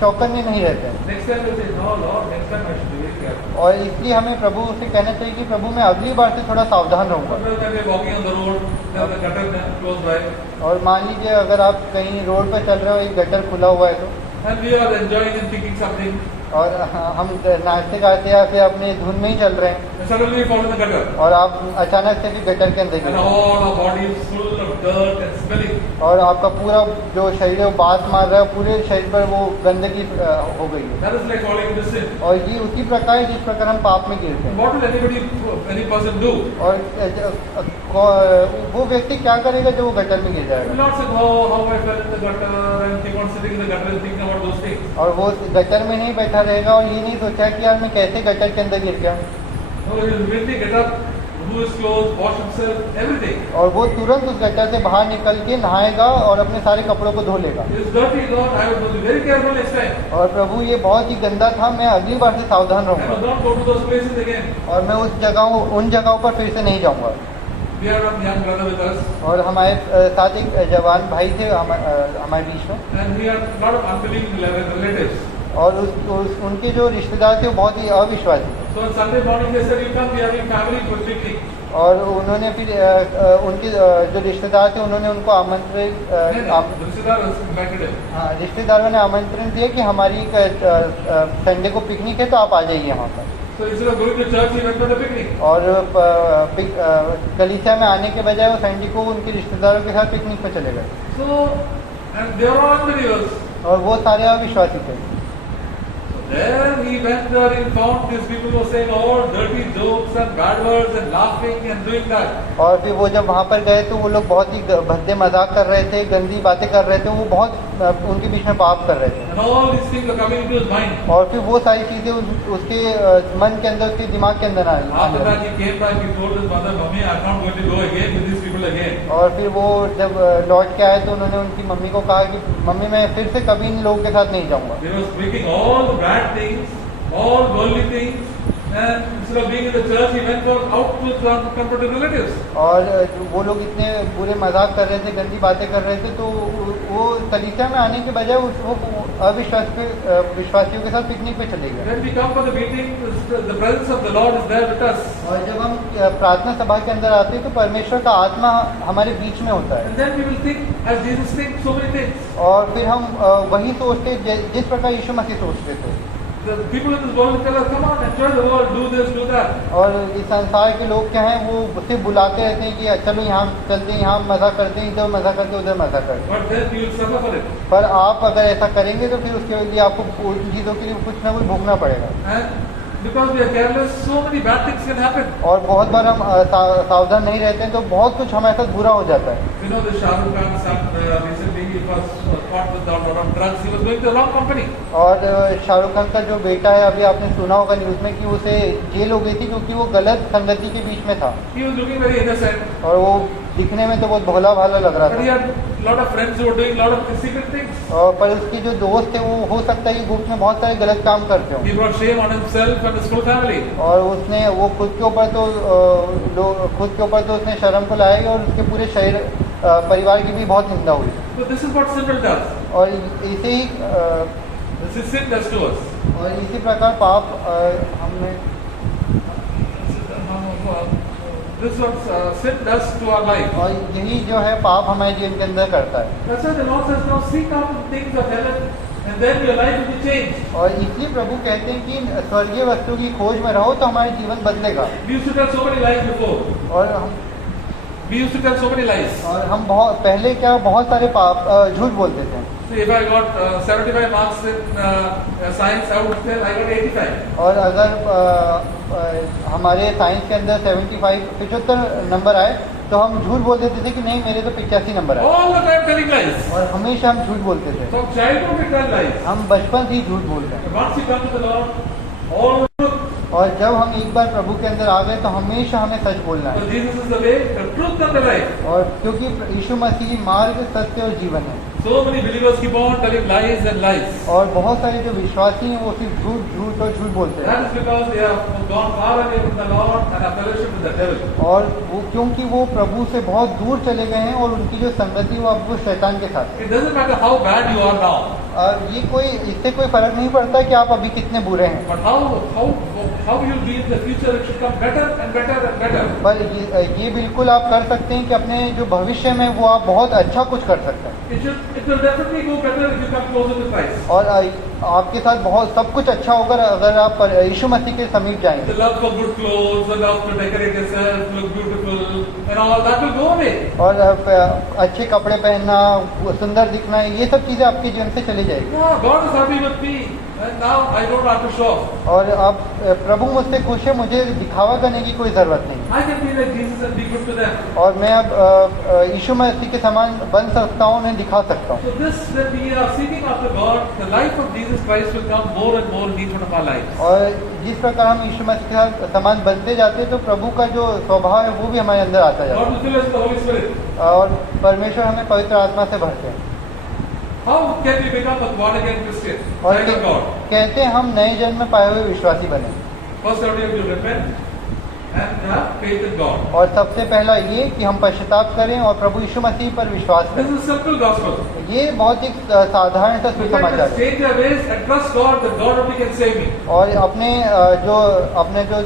चौकन्ने नहीं रहते हैं। Next time we say, no Lord, next time I should be very careful. और इसलिए हमें प्रभु से कहना चाहिए कि प्रभु मैं अगली बार से थोड़ा सावधान रहूंगा। Sometimes when we are walking on the road, there's a gutter close by, और मान लीजिए अगर आप कहीं रोड पर चल रहे हो, एक गटर खुला हुआ है तो, and we are enjoying and thinking something, और हम नाचते गाते या फिर अपने धुन में ही चल रहे हैं and suddenly we fall in the gutter. और आप अचानक से भी गटर के अंदर And गिर गए all our body is full of dirt and smelling. और आपका पूरा जो शरीर है वो बात मार रहा है, पूरे शरीर पर वो गंदगी हो गई है। That is like falling into sin. और ये उसी प्रकार है जिस प्रकार हम पाप में गिरते हैं। What will any person do? और वो व्यक्ति क्या करेगा जो वो गटर में गिर He जाएगा? will not say, oh, how I fell in the gutter and keep on sitting in the gutter and thinking about those things. और वो गटर में नहीं बैठा रहेगा और ये नहीं सोचा कि यार मैं कैसे गटर के अंदर गिर गया। No, he will immediately get up, remove his clothes, wash himself, everything. और वो तुरंत उस गटर से बाहर निकल के नहाएगा और अपने सारे कपड़ों को धो लेगा। He is dirty, Lord, I will be very careful next time. और प्रभु ये बहुत ही गंदा था, मैं अगली बार से सावधान I will रहूंगा not go to those places again. और मैं उन जगहों पर फिर से नहीं जाऊंगा। We have one young brother with us, और हमारे साथ एक जवान भाई थे हमारे बीच में, and we had a lot of unbelieving relatives. और उनके जो रिश्तेदार थे वो बहुत ही अविश्वासी थे। So on Sunday morning they said, you come, we are having family picnic. और उन्होंने फिर उनके जो रिश्तेदार थे उन्होंने उनको आमंत्रित रिश्तेदार invited him. हाँ, रिश्तेदारों ने आमंत्रण दिया कि हमारी संडे को पिकनिक है तो आप आ जाइए यहाँ पर। So instead of going to church, he went for the picnic. और कलीसिया में आने के बजाय वो संडे को उनके रिश्तेदारों के साथ पिकनिक पर चले गए So, and they were all unbelievers. और वो सारे अविश्वासी थे। There he went there and found these people were saying all dirty jokes and bad words and laughing and doing that. और फिर वो जब वहाँ पर गए तो वो लोग बहुत ही भद्दे मजाक कर रहे थे, गंदी बातें कर रहे थे, वो बहुत उनके बीच में पाप कर रहे थे। And all these things are coming into his mind. और फिर वो सारी चीजें उसके मन के अंदर, उसके दिमाग के अंदर आई। After that he came back, he told his mother, Mummy, I'm not going to go again with these people again. और फिर वो जब लौट के आए तो उन्होंने उनकी मम्मी को कहा कि मम्मी मैं फिर से कभी इन लोगों के साथ नहीं जाऊंगा। They were speaking all the bad things, all worldly things, and instead of being in the church, he went for out to comfort his relatives. और वो लोग इतने बुरे मजाक कर रहे थे, गंदी बातें कर रहे थे, तो वो कलीसिया में आने के बजाय वो विश्वासियों के साथ पिकनिक पे चले गए। When we come for the meeting, the presence of the Lord is there with us. और जब हम प्रार्थना सभा के अंदर आते हैं तो परमेश्वर का आत्मा हमारे बीच में होता है। And then we will think as Jesus thinks so many things. और फिर हम वही सोचते जिस प्रकार यीशु मसीह सोचते थे। The people in this world will tell us, come on, enjoy the world, do this, do that. और इस संसार के लोग क्या हैं, वो सिर्फ बुलाते रहते हैं कि चलो यहाँ चलते हैं, यहाँ मज़ा करते हैं, इधर मज़ा करते हैं, उधर मज़ा करते हैं। But then you will suffer for it. पर आप अगर ऐसा करेंगे तो फिर उसके लिए आपको उन चीज़ों के लिए कुछ ना कुछ भोगना पड़ेगा। And because we are careless, so many bad things can happen. और बहुत बार हम सावधान नहीं रहते हैं तो बहुत कुछ हमारे साथ बुरा हो जाता है। You know, the Shah Rukh Khan son recently he was caught with a lot of drugs. He was going to the wrong company. और शाहरुख खान का जो बेटा है, अभी आपने सुना होगा न्यूज़ में कि उसे जेल हो गई थी क्योंकि वो गलत संगति के बीच में था। He was looking very innocent. और वो दिखने में तो बहुत भोला भाला लग रहा But he था। had lot of friends who were doing lot of secret things. और पर उसके जो दोस्त थे वो हो सकता है कि गुप्त में बहुत सारे गलत काम करते हो। He brought shame on himself and his full family. और उसने वो खुद के ऊपर तो उसने शर्म को लाया और उसके पूरे शहर परिवार की भी बहुत निंदा हुई। So this is what sin does. और इसे ही This is sin does to us. और इसी प्रकार पाप हमने This is what sin does to our life. और यही जो है पाप हमारे जीवन के अंदर करता है। That's why the Lord says, now seek out the things of heaven, and then your life will be changed. और इसलिए प्रभु कहते हैं कि स्वर्गीय वस्तु की खोज में रहो तो हमारा जीवन बदलेगा। We used to tell so many lies before. और हम बहुत पहले क्या बहुत सारे झूठ बोलते थे। So if I got 75 marks in science, I would say I got 85. और अगर हमारे साइंस के अंदर 75 नंबर आए तो हम झूठ बोल देते थे कि नहीं मेरे तो 85 नंबर आए। All the time telling lies. और हमेशा हम झूठ बोलते थे। From childhood we tell lies. हम बचपन से ही झूठ बोलते हैं। Once you come to the Lord, all truth. और जब हम एक बार प्रभु के अंदर आ गए तो हमेशा हमें सच बोलना है। So Jesus is the way, the truth and the life. और क्योंकि यीशु मसीह मार्ग, सत्य और जीवन है। So many believers keep on telling lies and lies. और बहुत सारे जो विश्वासी हैं वो सिर्फ झूठ और झूठ बोलते हैं। That is because they have gone far away from the Lord and have fellowship with the devil. और वो क्योंकि वो प्रभु से बहुत दूर चले गए हैं और उनकी जो संगति वो अब वो शैतान के साथ है। It doesn't matter how bad you are now. ये इससे कोई फर्क नहीं पड़ता कि आप अभी कितने बुरे हैं। But how you will be in the future, it should come better and better and better. पर ये बिल्कुल आप कर सकते हैं कि अपने जो भविष्य में वो आप बहुत अच्छा कुछ कर सकते हैं। It will definitely go better if you come closer to Christ. और आपके साथ बहुत सब कुछ अच्छा होगा अगर आप यीशु मसीह के समीप जाएंगे। The love for good clothes, the love to decorate yourself, look beautiful, and all that will go away. और अच्छे कपड़े पहनना, सुंदर दिखना, ये सब चीजें आपके जीवन से चली जाएगी। No, God is happy with me, and now I don't have to show off. और अब प्रभु मुझसे खुश है, मुझे दिखावा करने की कोई जरूरत नहीं। I can be like Jesus and be good to them. और मैं अब यीशु मसीह के समान बन सकता हूँ, उन्हें दिखा सकता हूँ। So this, when we are seeking after God, the life of Jesus Christ will come more and more in each one of our lives. और जिस प्रकार हम यीशु मसीह के साथ समान बनते जाते हैं तो प्रभु का जो स्वभाव है वो भी हमारे अंदर आता जाता God will fill us with the Holy Spirit. है और परमेश्वर हमें पवित्र आत्मा से भरते हैं। How can we become a born again Christian? और Child of God. कहते हैं हम नए जन्म में पाए हुए विश्वासी बने। First, we have to repent and have faith in God. और सबसे पहला ये कि हम पश्चाताप करें और प्रभु यीशु मसीह पर विश्वास This करें। is a simple gospel. ये बहुत ही साधारण सा We सुसमाचार can है। change our ways and trust God that God only can save me. और अपने जो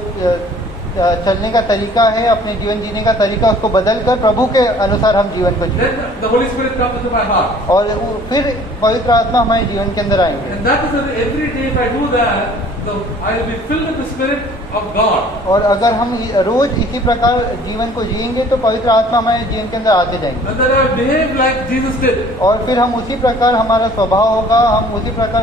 चलने का तरीका है, अपने जीवन जीने का तरीका, उसको बदल कर प्रभु के अनुसार हम जीवन को जिए। Then the Holy Spirit comes into my heart. और फिर पवित्र आत्मा हमारे जीवन के अंदर आएंगे। And that is that every day if I do that, I will be filled with the Spirit of God. और अगर हम रोज इसी प्रकार जीवन को जिएंगे तो पवित्र आत्मा हमारे जीवन के अंदर आते जाएंगे। And then I will behave like Jesus did. और फिर हम उसी प्रकार हमारा स्वभाव होगा, हम उसी प्रकार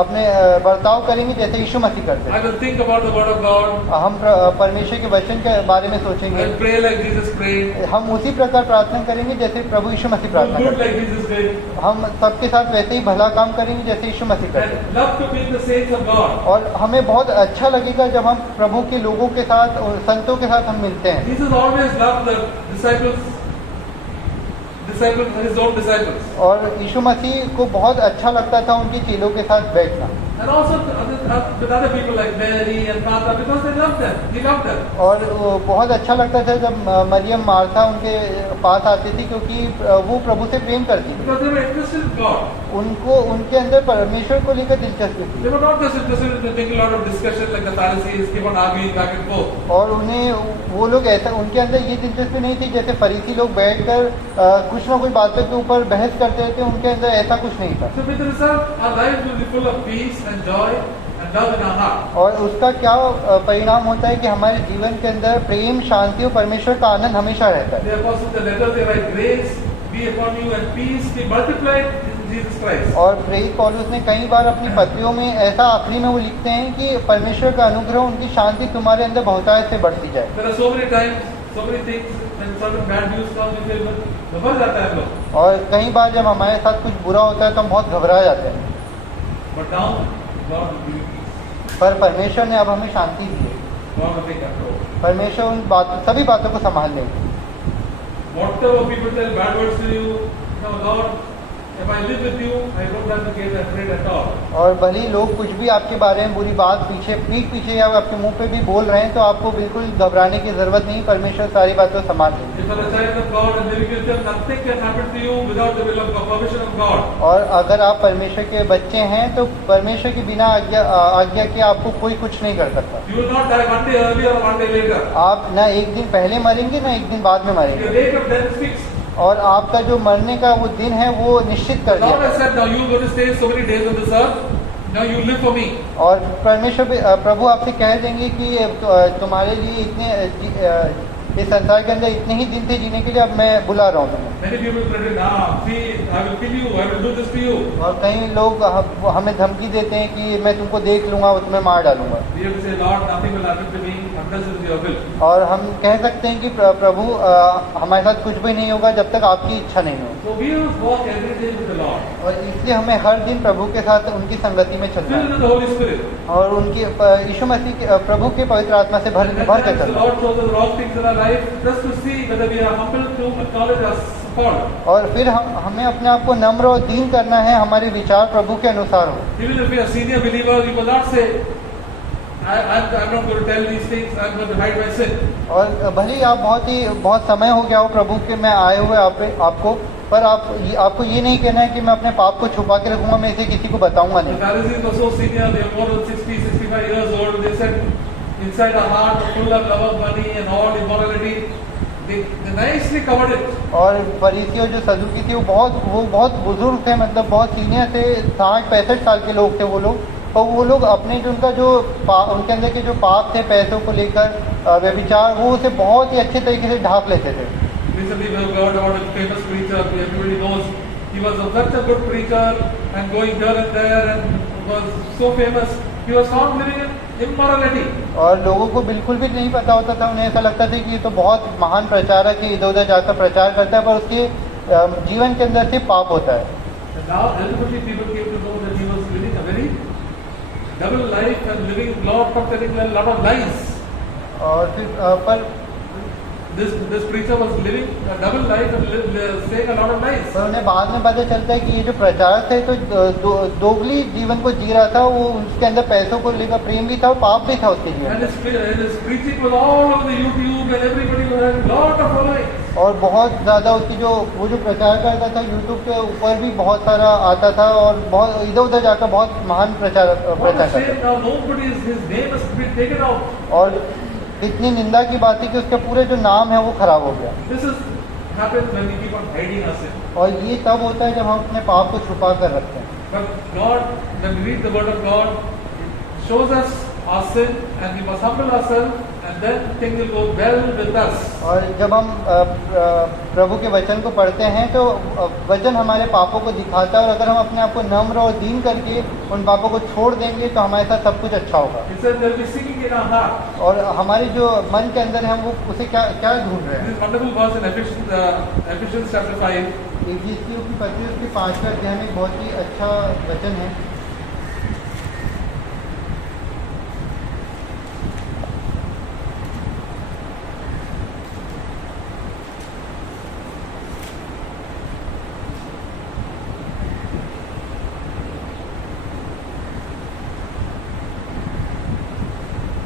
अपने बर्ताव करेंगे जैसे यीशु मसीह करते I हैं। will think about the Word of God. हम परमेश्वर के वचन के बारे में I सोचेंगे, will pray like Jesus prayed. हम उसी प्रकार प्रार्थना करेंगे जैसे प्रभु यीशु मसीह Do प्रार्थना good करते like Jesus did. हैं। हम सबके साथ वैसे ही भला काम करेंगे जैसे यीशु मसीह करते हैं। And love to be the saints of God. और हमें बहुत अच्छा लगेगा जब हम प्रभु के लोगों के साथ और संतों के साथ हम मिलते हैं। Jesus always loved the disciples, his own disciples. और यीशु मसीह को बहुत अच्छा लगता था उनके चेलों के साथ बैठना। And also with other people like Mary and Martha, because they loved them. He loved them. और वो बहुत अच्छा लगता था जब मरियम मार्था उनके पास आती थी, क्योंकि वो प्रभु से प्रेम करती थी। Because they were interested in God. उनको उनके अंदर परमेश्वर को लेकर दिलचस्पी थी। They were not just interested in making a lot of discussion like the Pharisees, keep on arguing back and forth. और उन्हें वो लोग ऐसा, उनके अंदर ये दिलचस्पी नहीं थी जैसे फरीसी लोग बैठकर कुछ ना कुछ बातों के ऊपर बहस करते थे, उनके अंदर ऐसा कुछ नहीं था। So with the result, our lives will be full of peace and joy and love in our heart. और उसका क्या परिणाम होता है कि हमारे जीवन के अंदर प्रेम, शांति और परमेश्वर का आनंद हमेशा रहता है। The apostles, the letters, they write, grace be upon you and peace be multiplied in Jesus Christ. और प्रेरित पौलुस ने कई बार अपनी पत्रियों में ऐसा आखिरी में वो लिखते हैं कि परमेश्वर का अनुग्रह, उनकी शांति तुम्हारे अंदर बहुतायत से बढ़ती जाए। There are so many times, so many things, when certain bad news comes, we feel घबरा जाता है लोग। और कई बार जब हमारे साथ कुछ बुरा होता है तो हम बहुत घबरा जाते हैं, But now, God will give you peace. पर परमेश्वर ने अब हमें शांति दी है। God will take control. परमेश्वर उन सभी बातों को संभाल लेंगे। Whatever people tell bad words to you, no, Lord, if I live with you, I don't have to get afraid at all. और भले ही लोग कुछ भी आपके बारे में बुरी बात पीठ पीछे या आपके मुंह पे भी बोल रहे हैं, तो आपको बिल्कुल घबराने की जरूरत नहीं, परमेश्वर सारी बातों संभाल लेंगे। If you are a child of God and living with Him, nothing can happen to you without the will of God, permission of God. और अगर आप परमेश्वर के बच्चे हैं तो परमेश्वर के बिना आज्ञा के आपको कोई कुछ नहीं कर सकता। You will not die one day earlier or one day later. आप ना एक दिन पहले मरेंगे ना एक दिन बाद में मरेंगे, Your date of death is fixed. और आपका जो मरने का वो दिन है वो निश्चित कर Lord दिया। has said, now you are going to stay so many days on this earth. Now you live for me. और परमेश्वर प्रभु आपसे कह देंगे कि तुम्हारे लिए इतने इस संसार के अंदर इतने ही दिन थे जीने के लिए, अब मैं बुला रहा हूँ तुम्हें। Many people threaten, see, I will kill you, I will do this to you. और कई लोग हमें धमकी देते हैं कि मैं तुमको देख लूंगा और तुम्हें मार डालूंगा। We have to say, Lord, nothing will happen to me unless it is your will. और हम कह सकते हैं कि प्रभु हमारे साथ कुछ भी नहीं होगा जब तक आपकी इच्छा नहीं हो। So we must walk every day with the Lord. और इसलिए हमें हर दिन प्रभु के साथ उनकी संगति में चलना Filled है with the Holy Spirit. और उनकी यीशु मसीह के प्रभु के पवित्र आत्मा से भर And के at times the चलना। Lord shows us wrong things in our life just to see whether we are humble to acknowledge our fault. और फिर हमें अपने आप को नम्र और दीन करना है, हमारे विचार प्रभु के अनुसार हो। Even if we are senior believers, we will not say, I'm not going to tell these things, I'm going to hide my sin. और भले ही आप बहुत समय हो गया हो प्रभु के में आए हुए आपको, पर आपको ये नहीं कहना है कि मैं अपने पाप को छुपा के रखूंगा, मैं इसे किसी को बताऊंगा The नहीं। Pharisees were so senior, they were more than 60, 65 years old. They said, inside our heart, full of love of money and all immorality, they nicely covered it. और फरीसियों जो सदूकी थी वो बहुत बुजुर्ग थे, मतलब बहुत सीनियर थे, 60-65 साल के लोग थे वो लोग। और वो लोग अपने जो उनके अंदर के जो पाप थे पैसों को लेकर व्यभिचार, वो उसे बहुत ही अच्छे तरीके से ढांक लेते थे। Recently we have heard about a famous preacher, everybody knows. He was such a good preacher and going here and there and was so famous. He was found living in immorality. और लोगों को बिल्कुल भी नहीं पता होता था, उन्हें ऐसा लगता था कि ये तो बहुत महान प्रचारक है, इधर उधर जाकर प्रचार करता है, पर उसके जीवन के अंदर से पाप होता है। And now ultimately people came to know that he was living a very double life and living a lot of lies. और फिर पर This preacher was living a double life and saying a lot of lies. पर उन्हें बाद में पता चलता है कि ये जो प्रचारक है तो दोगली जीवन को जी रहा था, वो उसके अंदर पैसों को लेकर प्रेम भी था और पाप भी था उसके जीवन And में। his preaching was all over the YouTube and everybody was having a lot of following. और बहुत ज़्यादा उसकी वो जो प्रचार करता था यूट्यूब के ऊपर भी बहुत सारा आता था, और बहुत इधर उधर जाकर बहुत महान प्रचार What a करता shame, था। now nobody his name has been taken out. और इतनी निंदा की बात है कि उसका पूरे जो नाम है वो खराब हो गया। This happens when we keep on hiding our sin. और ये तब होता है जब हम अपने पाप को छुपा कर रखते हैं। But God, when we read the word of God, it shows us our sin and we must humble ourselves and then things will go well with us. और जब हम प्रभु के वचन को पढ़ते हैं तो वचन हमारे पापों को दिखाता है, और अगर हम अपने आप को नम्र और दीन करके उन पापों को छोड़ देंगे तो हमारे साथ सब कुछ अच्छा होगा। It says there will be singing in our heart. और हमारी जो मन के अंदर है हम वो उसे क्या ढूंढ रहे हैं। This wonderful verse in Ephesians chapter 5. इफिसियों की पत्री उसके 5वें अध्याय में बहुत ही अच्छा वचन है।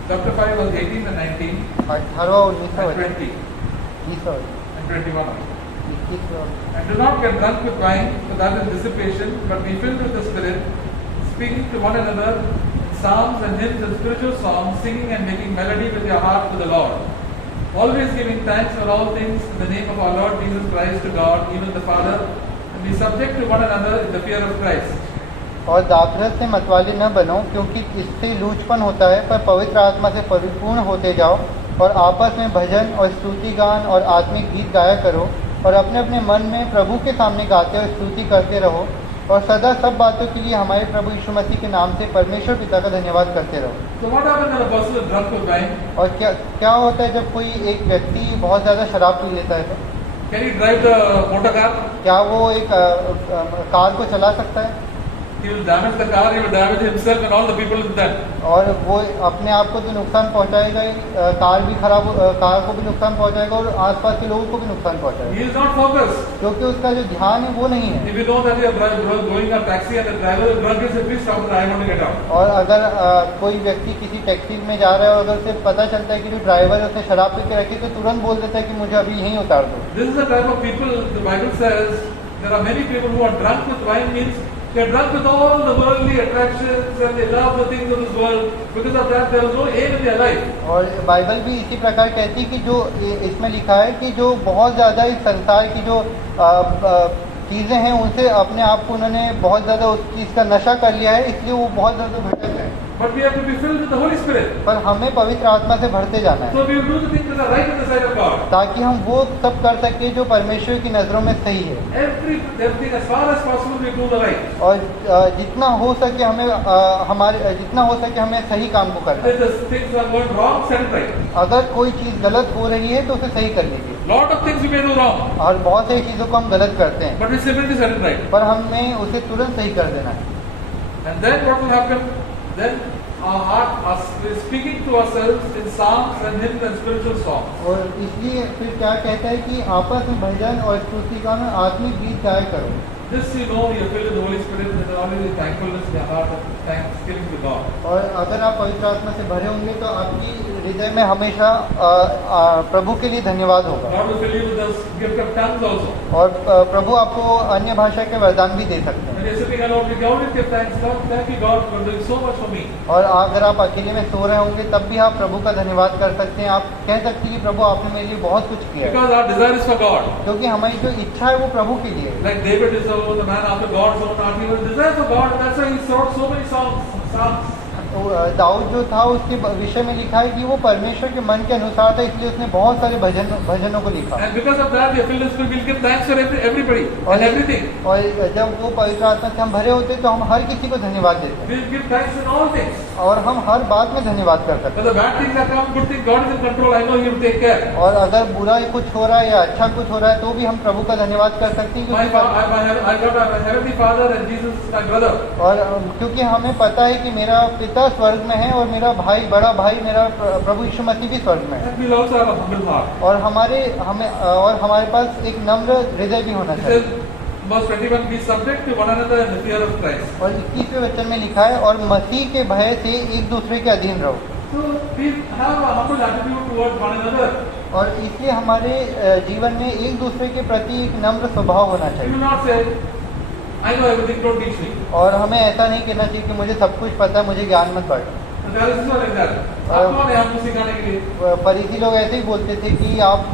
chapter 5, verse 18 and 19 18वां 19वां and 20 20वां and 21. 21वां And do not get drunk with wine, for that is dissipation, but be filled with the Spirit, speaking to one another in psalms and hymns and spiritual songs, singing and making melody with your heart to the Lord. Always giving thanks for all things in the name of our Lord Jesus Christ to God, even the Father, and be subject to one another in the fear of Christ. और दाखरस से मतवाले न बनो, क्योंकि इससे लूचपन होता है, पर पवित्र आत्मा से परिपूर्ण होते जाओ और आपस में भजन और स्तुति गान और आत्मिक गीत गाया करो और अपने अपने मन में प्रभु के सामने गाते और स्तुति करते रहो और सदा सब बातों के लिए हमारे प्रभु यीशु मसीह के नाम से परमेश्वर पिता का धन्यवाद करते रहो। So what happens when a person is drunk with wine? और क्या होता है जब कोई एक व्यक्ति बहुत ज़्यादा शराब पी लेता है तो Can he drive the motor car? क्या वो एक कार को चला सकता है? He will damage the car, he will damage himself and all the people in that. और वो अपने आप को तो नुकसान पहुंचाएगा ही, कार को भी नुकसान पहुंचाएगा और आसपास के लोगों को भी नुकसान पहुंचाएगा, He is not focused. क्योंकि उसका जो ध्यान है वो नहीं है। If you know that you are going a taxi and the driver is drunk, he says, please stop, I want to get out. और अगर कोई व्यक्ति किसी टैक्सी में जा रहा है और अगर उसे पता चलता है कि जो ड्राइवर है उसने शराब पी के रखी तो तुरंत बोल देता है कि मुझे अभी यहीं उतार दो। This is the type of people the Bible says there are many people who are drunk with wine, means they are drunk with all the worldly attractions and they love the things of this world. Because of that, there is no aim in their life. और Bible भी इसी प्रकार कहती है कि जो इसमें लिखा है कि जो बहुत ज़्यादा इस संसार की जो चीज़ें हैं उनसे अपने आप को उन्होंने बहुत ज़्यादा उस चीज़ का नशा कर लिया है, इसलिए वो बहुत ज़्यादा भटक रहे हैं। But we have to be filled with the Holy Spirit. पर हमें पवित्र आत्मा से भरते जाना है, So we will do the things that are right in the sight of God. ताकि हम वो सब कर सकें जो परमेश्वर की नज़रों में सही है। Everything as far as possible we do the right. और जितना हो सके हमें सही काम को करना है। If the things are going wrong, set it right. अगर कोई चीज़ गलत हो रही है तो उसे सही कर लीजिए। Lot of things we may do wrong, और बहुत सारी चीज़ों को हम गलत करते हैं, but we simply set it right. पर हमें उसे तुरंत सही कर देना है। And then what will happen? Then our heart is speaking to ourselves in psalms and hymns and spiritual songs. और इसलिए फिर क्या कहता है कि आपस में भजन और स्तुति गान और आत्मिक गीत गाया करो। This you know you are filled with the Holy Spirit, and there is always thankfulness in your heart and thanksgiving to God. और अगर आप पवित्र आत्मा से भरे होंगे तो आपकी हृदय में हमेशा प्रभु के लिए धन्यवाद होगा। God will fill you with the gift of tongues also. और प्रभु आपको अन्य भाषा के वरदान भी दे सकते हैं। When you're sitting alone, we always give thanks. God, thank you God for doing so much for me. और अगर आप अकेले में सो रहे होंगे तब भी आप प्रभु का धन्यवाद कर सकते हैं। आप कह सकते हैं कि प्रभु आपने मेरे लिए बहुत कुछ किया है, Because our desire is for God. क्योंकि हमारी जो इच्छा है वो प्रभु के लिए है। Like David is the man after God's own heart. He was desire for God, and that's why he wrote so many psalms. तो दाऊद जो था उसके विषय में लिखा है कि वो परमेश्वर के मन के अनुसार था, इसलिए उसने बहुत सारे भजनों को लिखा। And because of that, we are filled with Spirit. We'll give thanks for everybody and everything. और जब वो पवित्र आत्मा से हम भरे होते हैं तो हम हर किसी को धन्यवाद देते हैं, We'll give thanks in all things. और हम हर बात में धन्यवाद कर सकते Whether bad things are come, good things, God is in control. I know He will take care. हैं। और अगर बुरा कुछ हो रहा है या अच्छा कुछ हो रहा है तो भी हम प्रभु का धन्यवाद कर सकते हैं, I got a heavenly Father and Jesus is my brother. और क्योंकि हमें पता है कि मेरा पिता स्वर्ग में है और मेरा भाई, बड़ा भाई मेरा प्रभु यीशु मसीह भी स्वर्ग में है। And we'll also have a humble heart. और हमारे पास एक नम्र हृदय भी होना It चाहिए। says, verse 21, be subject to one another in the fear of Christ. और 21वें वचन में लिखा है, और मसीह के भय से एक दूसरे के अधीन रहो। So we have a humble attitude towards one another. और इसलिए हमारे जीवन में एक दूसरे के प्रति एक नम्र स्वभाव होना We चाहिए। will not say, I know everything, don't teach me. और हमें ऐसा नहीं कहना चाहिए कि मुझे सब कुछ पता है, मुझे ज्ञान मत बांटो। The Pharisees were like that. आप कौन है हमको सिखाने के लिए? फरीसी लोग ऐसे ही बोलते थे कि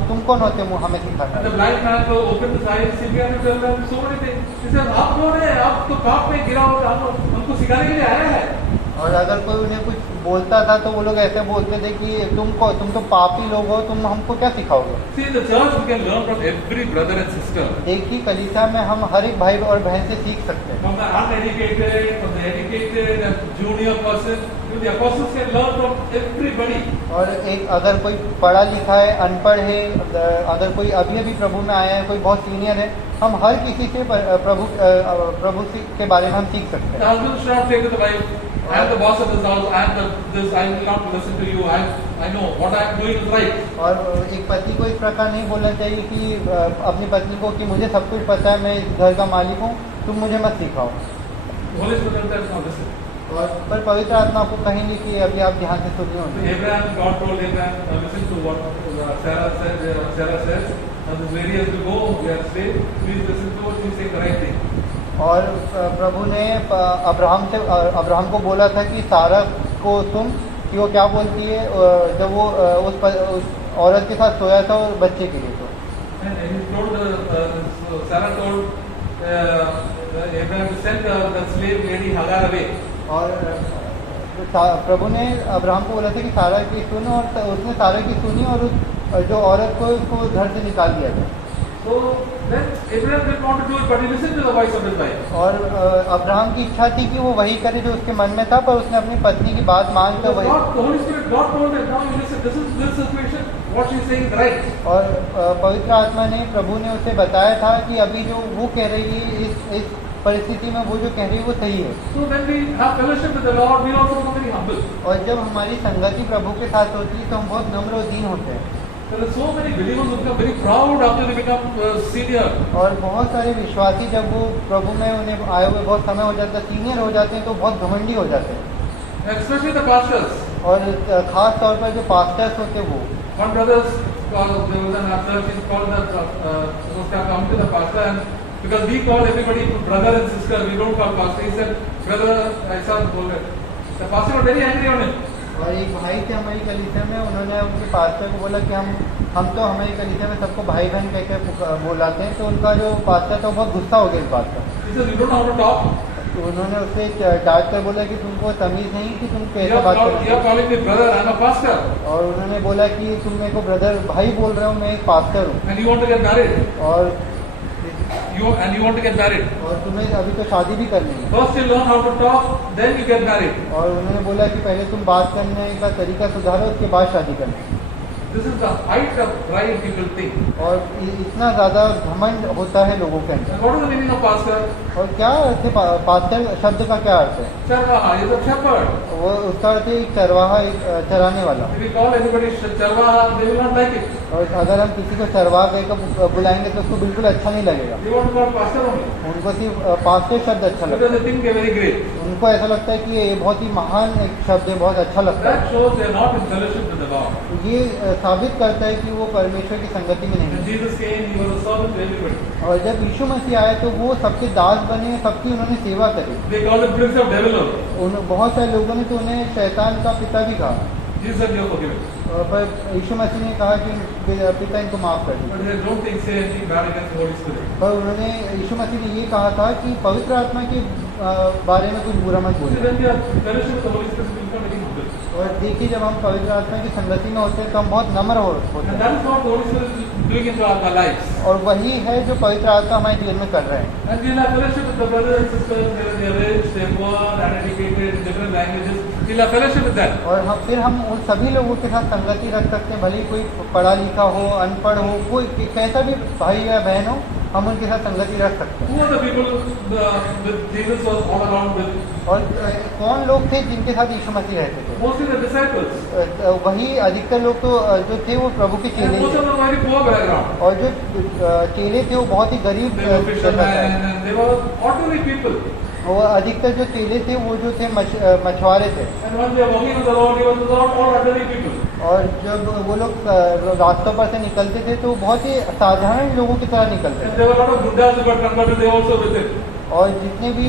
तुम कौन होते हो हमें And सिखाने। the blind man will open his eyes, he began to tell them so many things. He said, आप कौन है? आप तो पाप में गिरा हो, हमको सिखाने के लिए आया है। और अगर कोई उन्हें कुछ बोलता था तो वो लोग ऐसे बोलते थे कि तुम तो पापी लोग हो, तुम हमको क्या सिखाओगे। See, in the church we can learn from every brother and sister. देखिए कलीसिया में हम हर एक भाई और बहन से सीख सकते हैं। From the uneducated, from the educated, and junior person, the apostles can learn from everybody. और एक अगर कोई पढ़ा लिखा है, अनपढ़ है, अगर कोई अभी प्रभु में आया है, कोई बहुत सीनियर है, हम हर किसी से प्रभु के बारे में हम सीख सकते The हैं। husband should not say to the wife, I am the boss of this house, I will not listen to you, I know what I am doing is right. और एक पति को इस प्रकार नहीं बोलना चाहिए कि अपनी पत्नी को कि मुझे सब कुछ पता है, मैं इस घर का मालिक हूँ, तुम मुझे मत सिखाओ। Holy Spirit tells now listen. और पर पवित्र आत्मा आपको कहेंगे कि अभी आप ध्यान से सुनिए So उन्हें। Abraham, God told Abraham, listen to what Sarah says. Now this lady has to go. We are safe. Please listen to what she is saying the right thing. और प्रभु ने अब्राहम को बोला था कि सारा को सुन कि वो क्या बोलती है जब वो उस औरत के साथ सोया था और बच्चे के लिए। तो And he told Sarah told Abraham to send the slave lady Hagar away. और प्रभु ने अब्राहम को बोला था कि सारा की सुन, और उसने सारा की सुनी और उस जो औरत को उसको घर से निकाल दिया था। So then Abraham didn't want to do it, but he listened to the voice of his wife. और अब्राहम की इच्छा थी कि वो वही करे जो उसके मन में था, पर उसने अपनी पत्नी की बात मानकर Because वही। God, the Holy Spirit, God told him, now you listen, this is this situation, what she is saying is right. और पवित्र आत्मा ने प्रभु ने उसे बताया था कि अभी जो वो कह रही है इस परिस्थिति में वो जो कह रही है वो सही है। So when we have fellowship with the Lord, we also become very humble. और जब हमारी संगति प्रभु के साथ होती है तो हम बहुत नम्र और दीन होते हैं। There are so many believers who become very proud after they become senior. और बहुत सारे विश्वासी जब वो प्रभु में उन्हें आए हुए बहुत समय हो जाता है, सीनियर हो जाते हैं, तो बहुत घमंडी हो जाते हैं। Especially the pastors. और खास तौर पर जो पास्टर्स होते हैं वो। One brother called, there was an church, he called the, must have come to the pastor, and because we call everybody brother and sister, we don't call pastor. He said, brother, ऐसा बोले. The pastor was very angry on him. और एक भाई थे हमारी कलीसिया में, उन्होंने उनके पास्टर को बोला कि हम तो हमारी कलीसिया में सबको भाई बहन कहकर बुलाते हैं, तो उनका जो पास्टर था वो बहुत गुस्सा हो गया इस बात पर। He said, you don't know how to talk. तो उन्होंने उससे डांट कर बोला कि तुमको तमीज नहीं कि तुम कैसे बात कर रहे You are calling me brother, I am a pastor. हो। और उन्होंने बोला कि तुम मेरे को ब्रदर भाई बोल रहे हो, मैं एक पास्टर हूँ। And you want to get married. और You want to get married. और तुम्हें अभी तो शादी भी करनी है। First you learn how to talk, then you get married. और उन्होंने बोला कि पहले तुम बात करने का तरीका सुधारो, उसके बाद शादी करना। This is the height of pride people think. और इतना ज़्यादा घमंड होता है लोगों के अंदर। And what is the meaning of pastor? और क्या अर्थ है पास्टर शब्द का क्या अर्थ है? Charvaha is a shepherd. वो उसका अर्थ है एक चरवाहा, एक चराने वाला। If we call anybody Charvaha, they will not like it. और अगर हम किसी को चरवाहा कहकर बुलाएंगे तो उसको बिल्कुल अच्छा नहीं लगेगा। They want to call pastor only. उनको सिर्फ पास्टर शब्द अच्छा लगता Because they think they are very great. है। उनको ऐसा लगता है कि ये बहुत ही महान एक शब्द है, बहुत अच्छा लगता That है। shows they are not in fellowship with the Lord. ये साबित करता है कि वो परमेश्वर की संगति में नहीं When है। Jesus came, he was a servant to everybody. और जब यीशु मसीह आए तो वो सबके दास बने, सबकी उन्होंने सेवा करी। They called him prince of devil. बहुत सारे लोगों ने तो उन्हें शैतान का पिता भी कहा। Jesus said, you are forgiven. पर यीशु मसीह ने कहा कि पिता इनको माफ कर But दिया। they don't think say anything bad against the Holy Spirit. पर उन्होंने यीशु मसीह ने ये कहा था कि पवित्र आत्मा के बारे में कुछ बुरा मत So बोलिए। when we are in fellowship with the Holy Spirit, we become very humble. और देखिए जब हम पवित्र आत्मा की संगति में होते हैं तो हम बहुत नम्र होते And हैं। that is what the Holy Spirit is doing into our lives. और वही है जो पवित्र आत्मा हमारे जीवन में कर रहे हैं। And we will have fellowship with the brothers and sisters, they are rich, they are poor, uneducated, in different languages. We will have fellowship with them. और फिर हम उन सभी लोगों के साथ संगति रख सकते हैं, भले ही कोई पढ़ा लिखा हो, अनपढ़ हो, कोई कैसा भी भाई या बहन हो, हम उनके साथ संगति रख सकते हैं। Who are the people with Jesus was all around with? और कौन लोग थे जिनके साथ यीशु मसीह रहते थे? Mostly the disciples. वही अधिकतर लोग तो जो थे वो प्रभु के And चेले most of थे। them very poor background. और जो चेले थे वो बहुत ही गरीब They were fishermen थे। and they were ordinary people. वो अधिकतर जो चेले थे वो जो थे मछुआरे थे। And when they were walking on the road, he was all ordinary people. और जब वो लोग रास्तों पर से निकलते थे तो बहुत ही साधारण लोगों की तरह निकलते And थे। there were a lot of Buddhas who got converted, they also with it. और जितने भी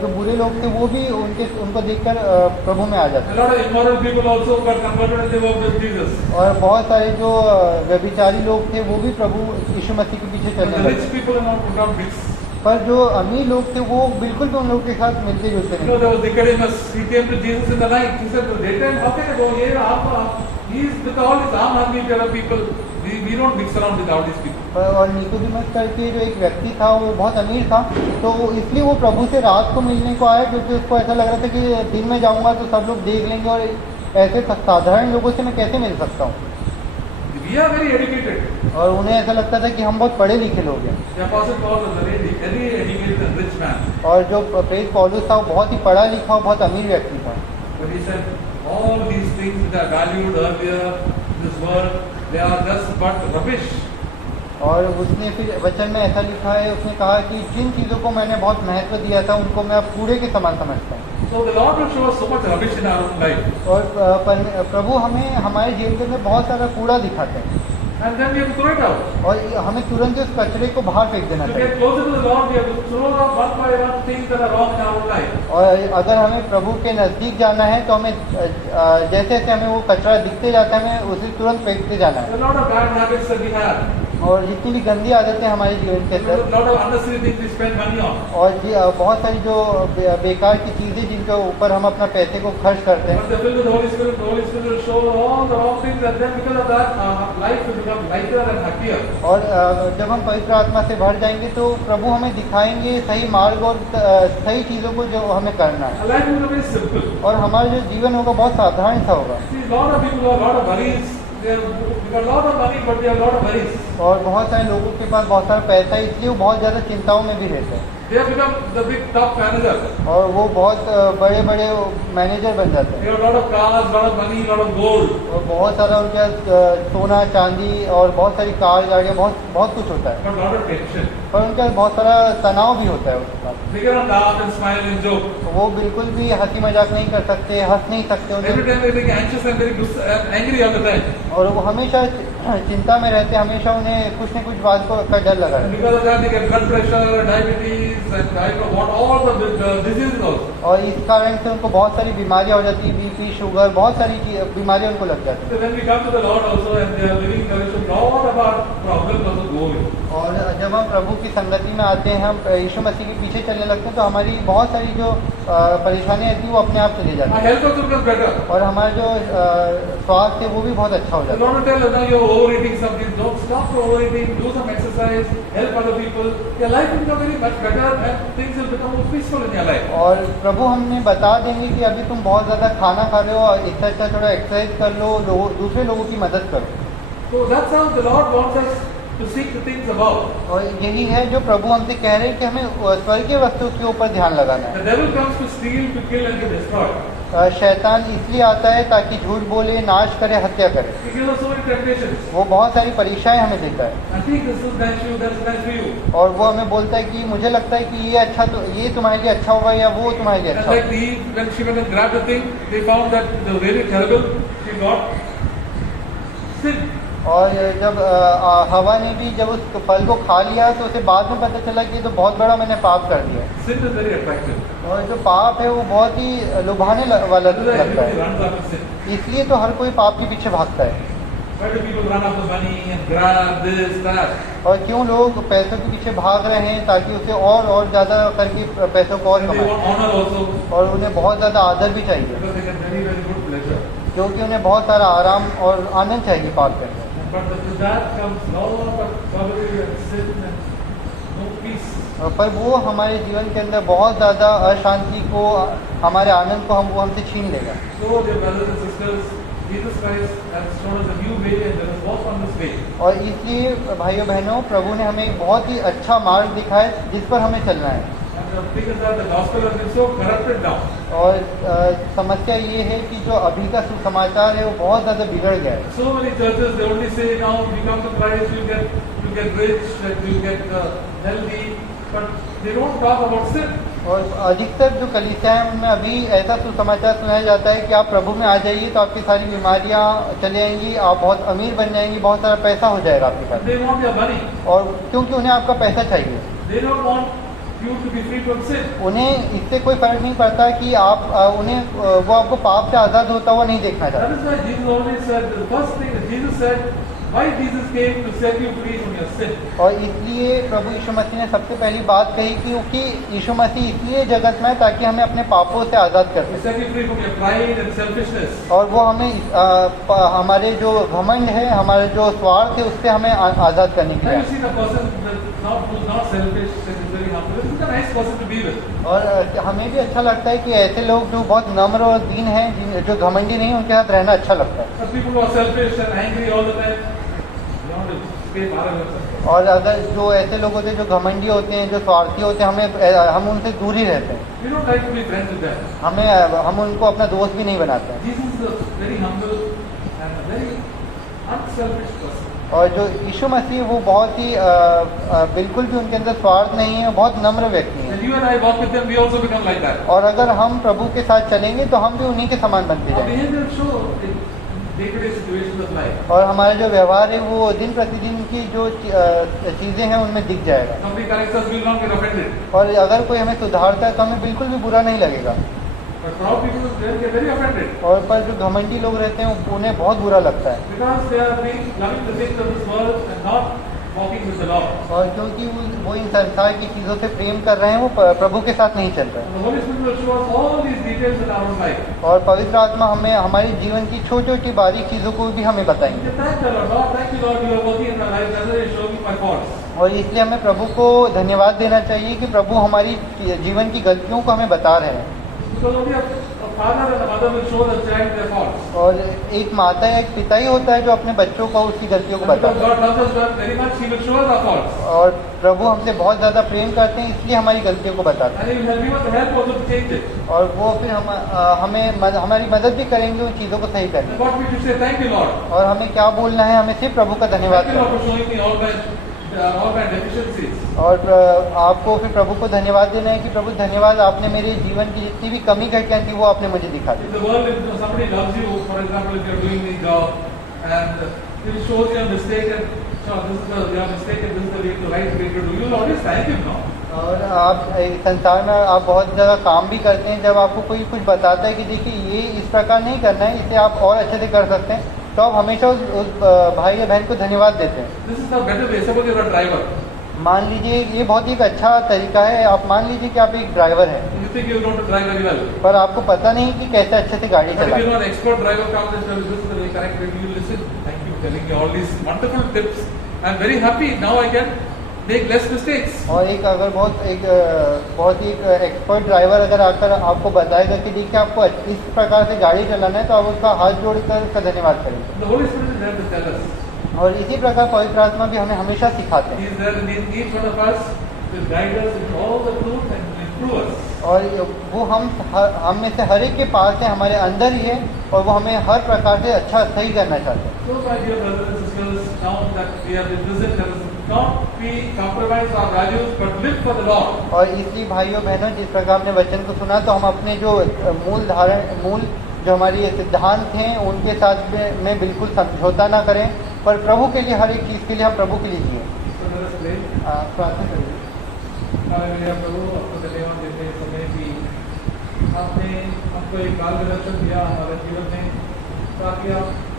जो बुरे लोग थे वो भी उनको देखकर प्रभु में आ जाते। A lot of immoral people also got converted and they were with Jesus. और बहुत सारे जो व्यभिचारी लोग थे वो भी प्रभु यीशु मसीह के पीछे And चलने the लगे। rich people are not mix. पर जो अमीर लोग थे वो बिल्कुल भी उन लोगों के साथ मिलते जुलते You know, नहीं। there was Nicodemus. He came to Jesus in the night. He said, daytime, how can I go here? He's with all these arm army people. We don't mix around with all these people. और Nicodemus करके जो एक व्यक्ति था वो बहुत अमीर था, तो इसलिए वो प्रभु से रात को मिलने को आया, क्योंकि उसको ऐसा लग रहा था कि दिन में जाऊंगा तो सब लोग देख लेंगे और ऐसे साधारण लोगों से मैं कैसे मिल सकता हूँ। We are very educated. और उन्हें ऐसा लगता था कि हम बहुत पढ़े लिखे लोग हैं। The Apostle Paul was a very educated and rich man. और जो प्रेरित पौलुस था वो बहुत ही पढ़ा लिखा और बहुत अमीर व्यक्ति था। But he said, all these things that are valued earlier in this world, they are just but rubbish और उसने फिर वचन में ऐसा लिखा है, उसने कहा कि जिन चीज़ों को मैंने बहुत महत्व दिया था उनको मैं अब कूड़े के समान समझता हूँ। So the Lord will show us so much rubbish in our own life. और प्रभु हमें हमारे जीवन में बहुत सारा कूड़ा दिखाते हैं And then we have to throw it out. और हमें तुरंत उस कचरे को बाहर फेंक देना To चाहिए। get closer to the Lord, we have to throw out one by one things that are wrong in our own life. और अगर हमें प्रभु के नज़दीक जाना है तो हमें जैसे जैसे हमें वो कचरा दिखते जाता है हमें उसे तुरंत फेंकते जाना है। There are a lot of bad habits that we have. और जितनी भी गंदी आदतें हमारे जीवन के There are अंदर a lot of unnecessary things we spend money on. और बहुत सारी जो बेकार की चीज़ें जिनके ऊपर हम अपना पैसे को खर्च करते हैं, But the filled with the Holy Spirit will show all the wrong things, and then because of that, our life will become lighter and happier. और जब हम पवित्र आत्मा से भर जाएंगे तो प्रभु हमें दिखाएंगे सही मार्ग और सही चीज़ों को जो हमें करना है Our life will be very simple. और हमारा जो जीवन होगा बहुत साधारण सा होगा। See, a lot of people have a lot of worries. They got a lot of money, but they have a lot of worries. और बहुत सारे लोगों के पास बहुत सारा पैसा है इसलिए वो बहुत ज़्यादा चिंताओं में भी रहते हैं They have become the big top manager. और वो बहुत बड़े बड़े मैनेजर बन जाते हैं They have a lot of cars, lot of money, lot of gold. और बहुत सारा उनके पास सोना चांदी और बहुत सारी कार गाड़ियाँ बहुत बहुत कुछ होता है But lot of tension. पर उनके पास बहुत सारा तनाव भी होता है उसके पास। They cannot laugh and smile and joke. वो बिल्कुल भी हंसी मजाक नहीं कर सकते, हंस नहीं सकते Every उनके time they get anxious and very angry all the time. और वो हमेशा चिंता में रहते हैं, हमेशा उन्हें कुछ न कुछ बात का डर लगा रहता है Because of that, they get blood pressure, diabetes, and I don't know what all the diseases also. और इस कारण से उनको बहुत सारी बीमारियां हो जाती है, बीपी शुगर बहुत सारी बीमारियां उनको लग जाती So when we come to the Lord also and they are living there, so all of our problems also go away. है। और जब हम प्रभु की संगति में आते हैं, हम यीशु मसीह के पीछे चलने लगते हैं तो हमारी बहुत सारी जो परेशानियां थी वो अपने आप चली जाती Our है health also becomes better. और हमारा जो स्वास्थ्य है वो भी बहुत अच्छा हो The जाता है। Lord will tell us now you're overeating something, don't stop overeating, do some exercise, help other people. Your life will become very much better and things will become more peaceful in your life. और प्रभु हमने बता देंगे कि अभी तुम बहुत ज़्यादा खाना खा रहे हो, इससे अच्छा थोड़ा एक्सरसाइज कर लो, दूसरे लोगों की मदद करो। So that's how the Lord wants us to seek the things above. और यही है जो प्रभु हमसे कह रहे हैं कि हमें स्वर्गीय वस्तु के ऊपर ध्यान लगाना The devil comes to steal, to kill and to destroy. है। शैतान इसलिए आता है ताकि झूठ बोले, नाश करे, हत्या करे। He gives us so many temptations. वो बहुत सारी परीक्षाएं हमें देता है I think this is nice for you, that's nice for you. और वो हमें बोलता है कि मुझे लगता है कि ये अच्छा तो ये तुम्हारे लिए अच्छा होगा या वो तुम्हारे लिए And अच्छा like होगा। Eve, when she went and grabbed the thing, they found that it was really terrible. She got sin. और जब हवा ने भी जब उस फल को खा लिया तो उसे बाद में पता चला कि ये तो बहुत बड़ा मैंने पाप कर दिया। Sin is very attractive. और जो पाप है वो बहुत ही लुभाने वाला That's why लगता everybody है, runs after sin. इसलिए तो हर कोई पाप के पीछे भागता है। Why do people run after money and grab this, that? और क्यों लोग पैसों के पीछे भाग रहे हैं ताकि उसे और ज़्यादा करके पैसों को और And they कमाएं want honor also और उन्हें बहुत ज़्यादा आदर भी चाहिए because they get very, very good pleasure. क्योंकि उन्हें बहुत सारा आराम और आनंद चाहिए पाप करने में। But with that comes all but poverty and sin and no peace. पर वो हमारे जीवन के अंदर बहुत ज़्यादा अशांति को, हमारे आनंद को वो हमसे छीन लेगा। So, dear brothers and sisters, Jesus Christ has shown us a new way and let us walk on this way. और इसलिए भाइयों बहनों, प्रभु ने हमें एक बहुत ही अच्छा मार्ग दिखाया जिस पर हमें चलना है। And the thing is that the gospel has been so corrupted now. और समस्या ये है कि जो अभी का सुसमाचार है वो बहुत ज़्यादा बिगड़ गया है। So many churches, they only say now you come to Christ, you get rich, and you get healthy, but they don't talk about sin. और अधिकतर जो कलीसिया है उनमें अभी ऐसा सुसमाचार सुनाया जाता है कि आप प्रभु में आ जाइए तो आपकी सारी बीमारियां चली जाएंगी, आप बहुत अमीर बन जाएंगी, बहुत सारा पैसा हो जाएगा आपके पास। They want your money. और क्योंकि उन्हें आपका पैसा चाहिए, They don't want you to be free from sin. उन्हें इससे कोई फर्क नहीं पड़ता कि आप वो आपको पाप से आज़ाद होता हुआ नहीं देखना That चाहते। is why Jesus always said, the first thing that Jesus said, why Jesus came to set you free from your sin. और इसलिए प्रभु यीशु मसीह ने सबसे पहली बात कही क्योंकि यीशु मसीह इसलिए जगत में है ताकि हमें अपने पापों से आज़ाद कर He सके set you free from your pride and selfishness. और वो हमें हमारे जो घमंड है, हमारे जो स्वार्थ है उससे हमें आज़ाद करने के Have लिए। you seen a person who's not selfish and is very humble? This is a nice person to be with. और हमें भी अच्छा लगता है कि ऐसे लोग जो बहुत नम्र और दीन हैं, जो घमंडी नहीं, उनके साथ रहना अच्छा लगता है। But people who are selfish and angry all the time, you want to escape out of yourself. और अगर जो ऐसे लोग होते हैं जो घमंडी होते हैं, जो स्वार्थी होते हैं, हम उनसे दूर ही रहते हैं। We don't like to be friends with them. हम उनको अपना दोस्त भी नहीं बनाते हैं। Jesus is a very humble and a very unselfish person. और जो यीशु मसीह वो बहुत ही बिल्कुल भी उनके अंदर स्वार्थ नहीं है, बहुत नम्र व्यक्ति When है। you and I walk with them, we also become like that. और अगर हम प्रभु के साथ चलेंगे तो हम भी उन्हीं के समान बनते Our जाएंगे। behavior show in day-to-day situations of life. और हमारा जो व्यवहार है वो दिन प्रतिदिन की जो चीज़ें हैं उनमें दिख जाएगा। Somebody corrects us, we will not get offended. और अगर कोई हमें सुधारता है तो हमें बिल्कुल भी बुरा नहीं लगेगा। But proud people they get very offended और पर जो घमंडी लोग रहते हैं उन्हें बहुत बुरा लगता है, because they are being loving the things of this world and not walking with the Lord. और क्योंकि वो इन संसार की चीज़ों से प्रेम कर रहे हैं, वो प्रभु के साथ नहीं चल रहे And the Holy Spirit will show us all these details in our own life. हैं। और पवित्र आत्मा हमें हमारे जीवन की छोटी छोटी बारीक चीज़ों को भी हमें We बताएंगे। say, thank the Lord. Lord, thank you, Lord, you are working in my life. That's why you show me my faults. और इसलिए हमें प्रभु को धन्यवाद देना चाहिए कि प्रभु हमारी जीवन की गलतियों को हमें बता रहे हैं। Because only a father and a mother will show the child their faults. और एक माता या एक पिता ही होता है जो अपने बच्चों को उसकी गलतियों को And because बताता है। God loves us very much, He will show us our faults. और प्रभु हमसे बहुत ज़्यादा प्रेम करते हैं, इसलिए हमारी गलतियों को बताते And He will give us the help also to change it. हैं। और वो फिर हमारी मदद भी करेंगे उन चीज़ों को सही करने And में। what we should say, thank you, Lord. और हमें क्या बोलना है, हमें सिर्फ प्रभु का धन्यवाद Thank you, Lord, करना for showing me all my deficiencies. है। और आपको फिर प्रभु को धन्यवाद देना है कि प्रभु धन्यवाद, आपने मेरे जीवन की जितनी भी कमी घटियाँ थी वो आपने मुझे दिखा दी। If the world, if somebody loves you, for example, if you're doing the job and it shows your mistake and so this is your mistake and this is the right way to do, you will always thank him, no? और आप संसार में आप बहुत ज़्यादा काम भी करते हैं, जब आपको कोई कुछ बताता है कि देखिए ये इस प्रकार नहीं करना है, इसे आप और अच्छे से कर सकते हैं, तो आप हमेशा उस भाई या बहन को धन्यवाद देते हैं। This is the better way. Suppose you're a driver. मान लीजिए ये बहुत ही एक अच्छा तरीका है, आप मान लीजिए कि आप एक ड्राइवर हैं, You think you know to drive very well. पर आपको पता नहीं कि कैसे अच्छे से गाड़ी But if चलाएं। you're not an expert driver, comes and tells this is the correct way. You listen. Thank you for telling me all these wonderful tips. I'm very happy. Now I can make less mistakes. और एक अगर बहुत ही एक expert driver अगर आकर आपको बताएगा कि देखिए आपको इस प्रकार से गाड़ी चलाना है, तो आप उसका हाथ जोड़कर उसका धन्यवाद करेंगे। The Holy Spirit is there to tell us. और इसी प्रकार पवित्र आत्मा भी हमें हमेशा सिखाते He हैं। is there in each one of us to guide us in all the truth and improve us. और वो हम में से hर एक के पास है, हमारे अंदर ही है, और वो हमें हर प्रकार से अच्छा सही करना चाहते हैं। So, my dear brothers and sisters, now that we have been visited, let us not be compromise our values, but live for the Lord. और इसलिए भाइयों बहनों, जिस प्रकार हमने वचन को सुना, तो हम अपने जो मूल जो हमारी ये सिद्धांत हैं उनके साथ में बिल्कुल समझौता ना करें, पर प्रभु के लिए, हर एक चीज़ के लिए हम प्रभु के लिए जिए। So let us pray. प्रार्थना करिए। हालेलुया प्रभु, आपको धन्यवाद देते हैं समय की आपने हमको एक मार्गदर्शन दिया हमारे जीवन में, ताकि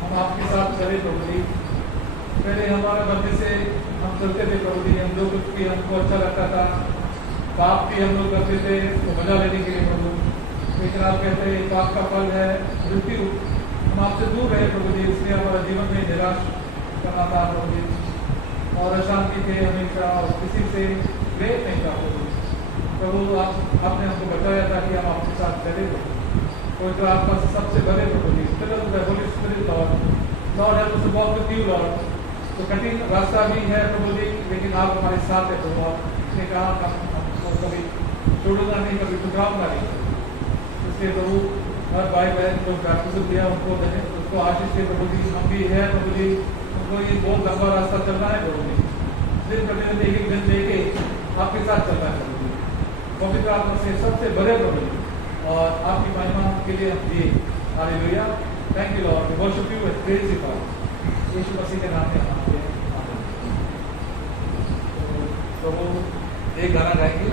हम आपके साथ चले प्रभु जी। पहले हमारे मर्जी से हम चलते थे प्रभु जी, हम जो कुछ भी हमको अच्छा लगता था, पाप भी हम लोग करते थे तो मजा लेने के लिए प्रभु, लेकिन आप कहते हैं पाप का फल है मृत्यु। हम आपसे दूर रहे प्रभु जी, इसलिए हमारे जीवन में निराश करना था प्रभु जी, और अशांति थे हमेशा, और किसी से प्रेम नहीं था प्रभु। आपने हमको बचाया था कि हम आपके साथ चले तो जो आपका सबसे बड़े प्रभु जी, होली स्पिरिट लॉर्ड है तो वॉक विद यू लॉर्ड। तो कठिन रास्ता भी है प्रभु जी, लेकिन आप हमारे साथ है प्रभु। आपने कहा हमको कभी छोड़ूंगा नहीं, कभी टुकराऊंगा नहीं। इसलिए प्रभु हर भाई बहन को बैप्टिज्म दिया, उनको आशीष दे प्रभु जी। हम भी है प्रभु जी, उनको ये बहुत लंबा रास्ता चलना है प्रभु जी, दिन प्रतिदिन एक एक दिन लेके आपके साथ चलना है प्रभु जी। पवित्र आत्मा से सबसे बड़े प्रभु जी, और आपकी महिमा के लिए हम दिए। Hallelujah, thank you Lord, we worship you and praise you God. Yeshu Masih के नाम में हम आते हैं। तो प्रभु एक गाना गाएंगे।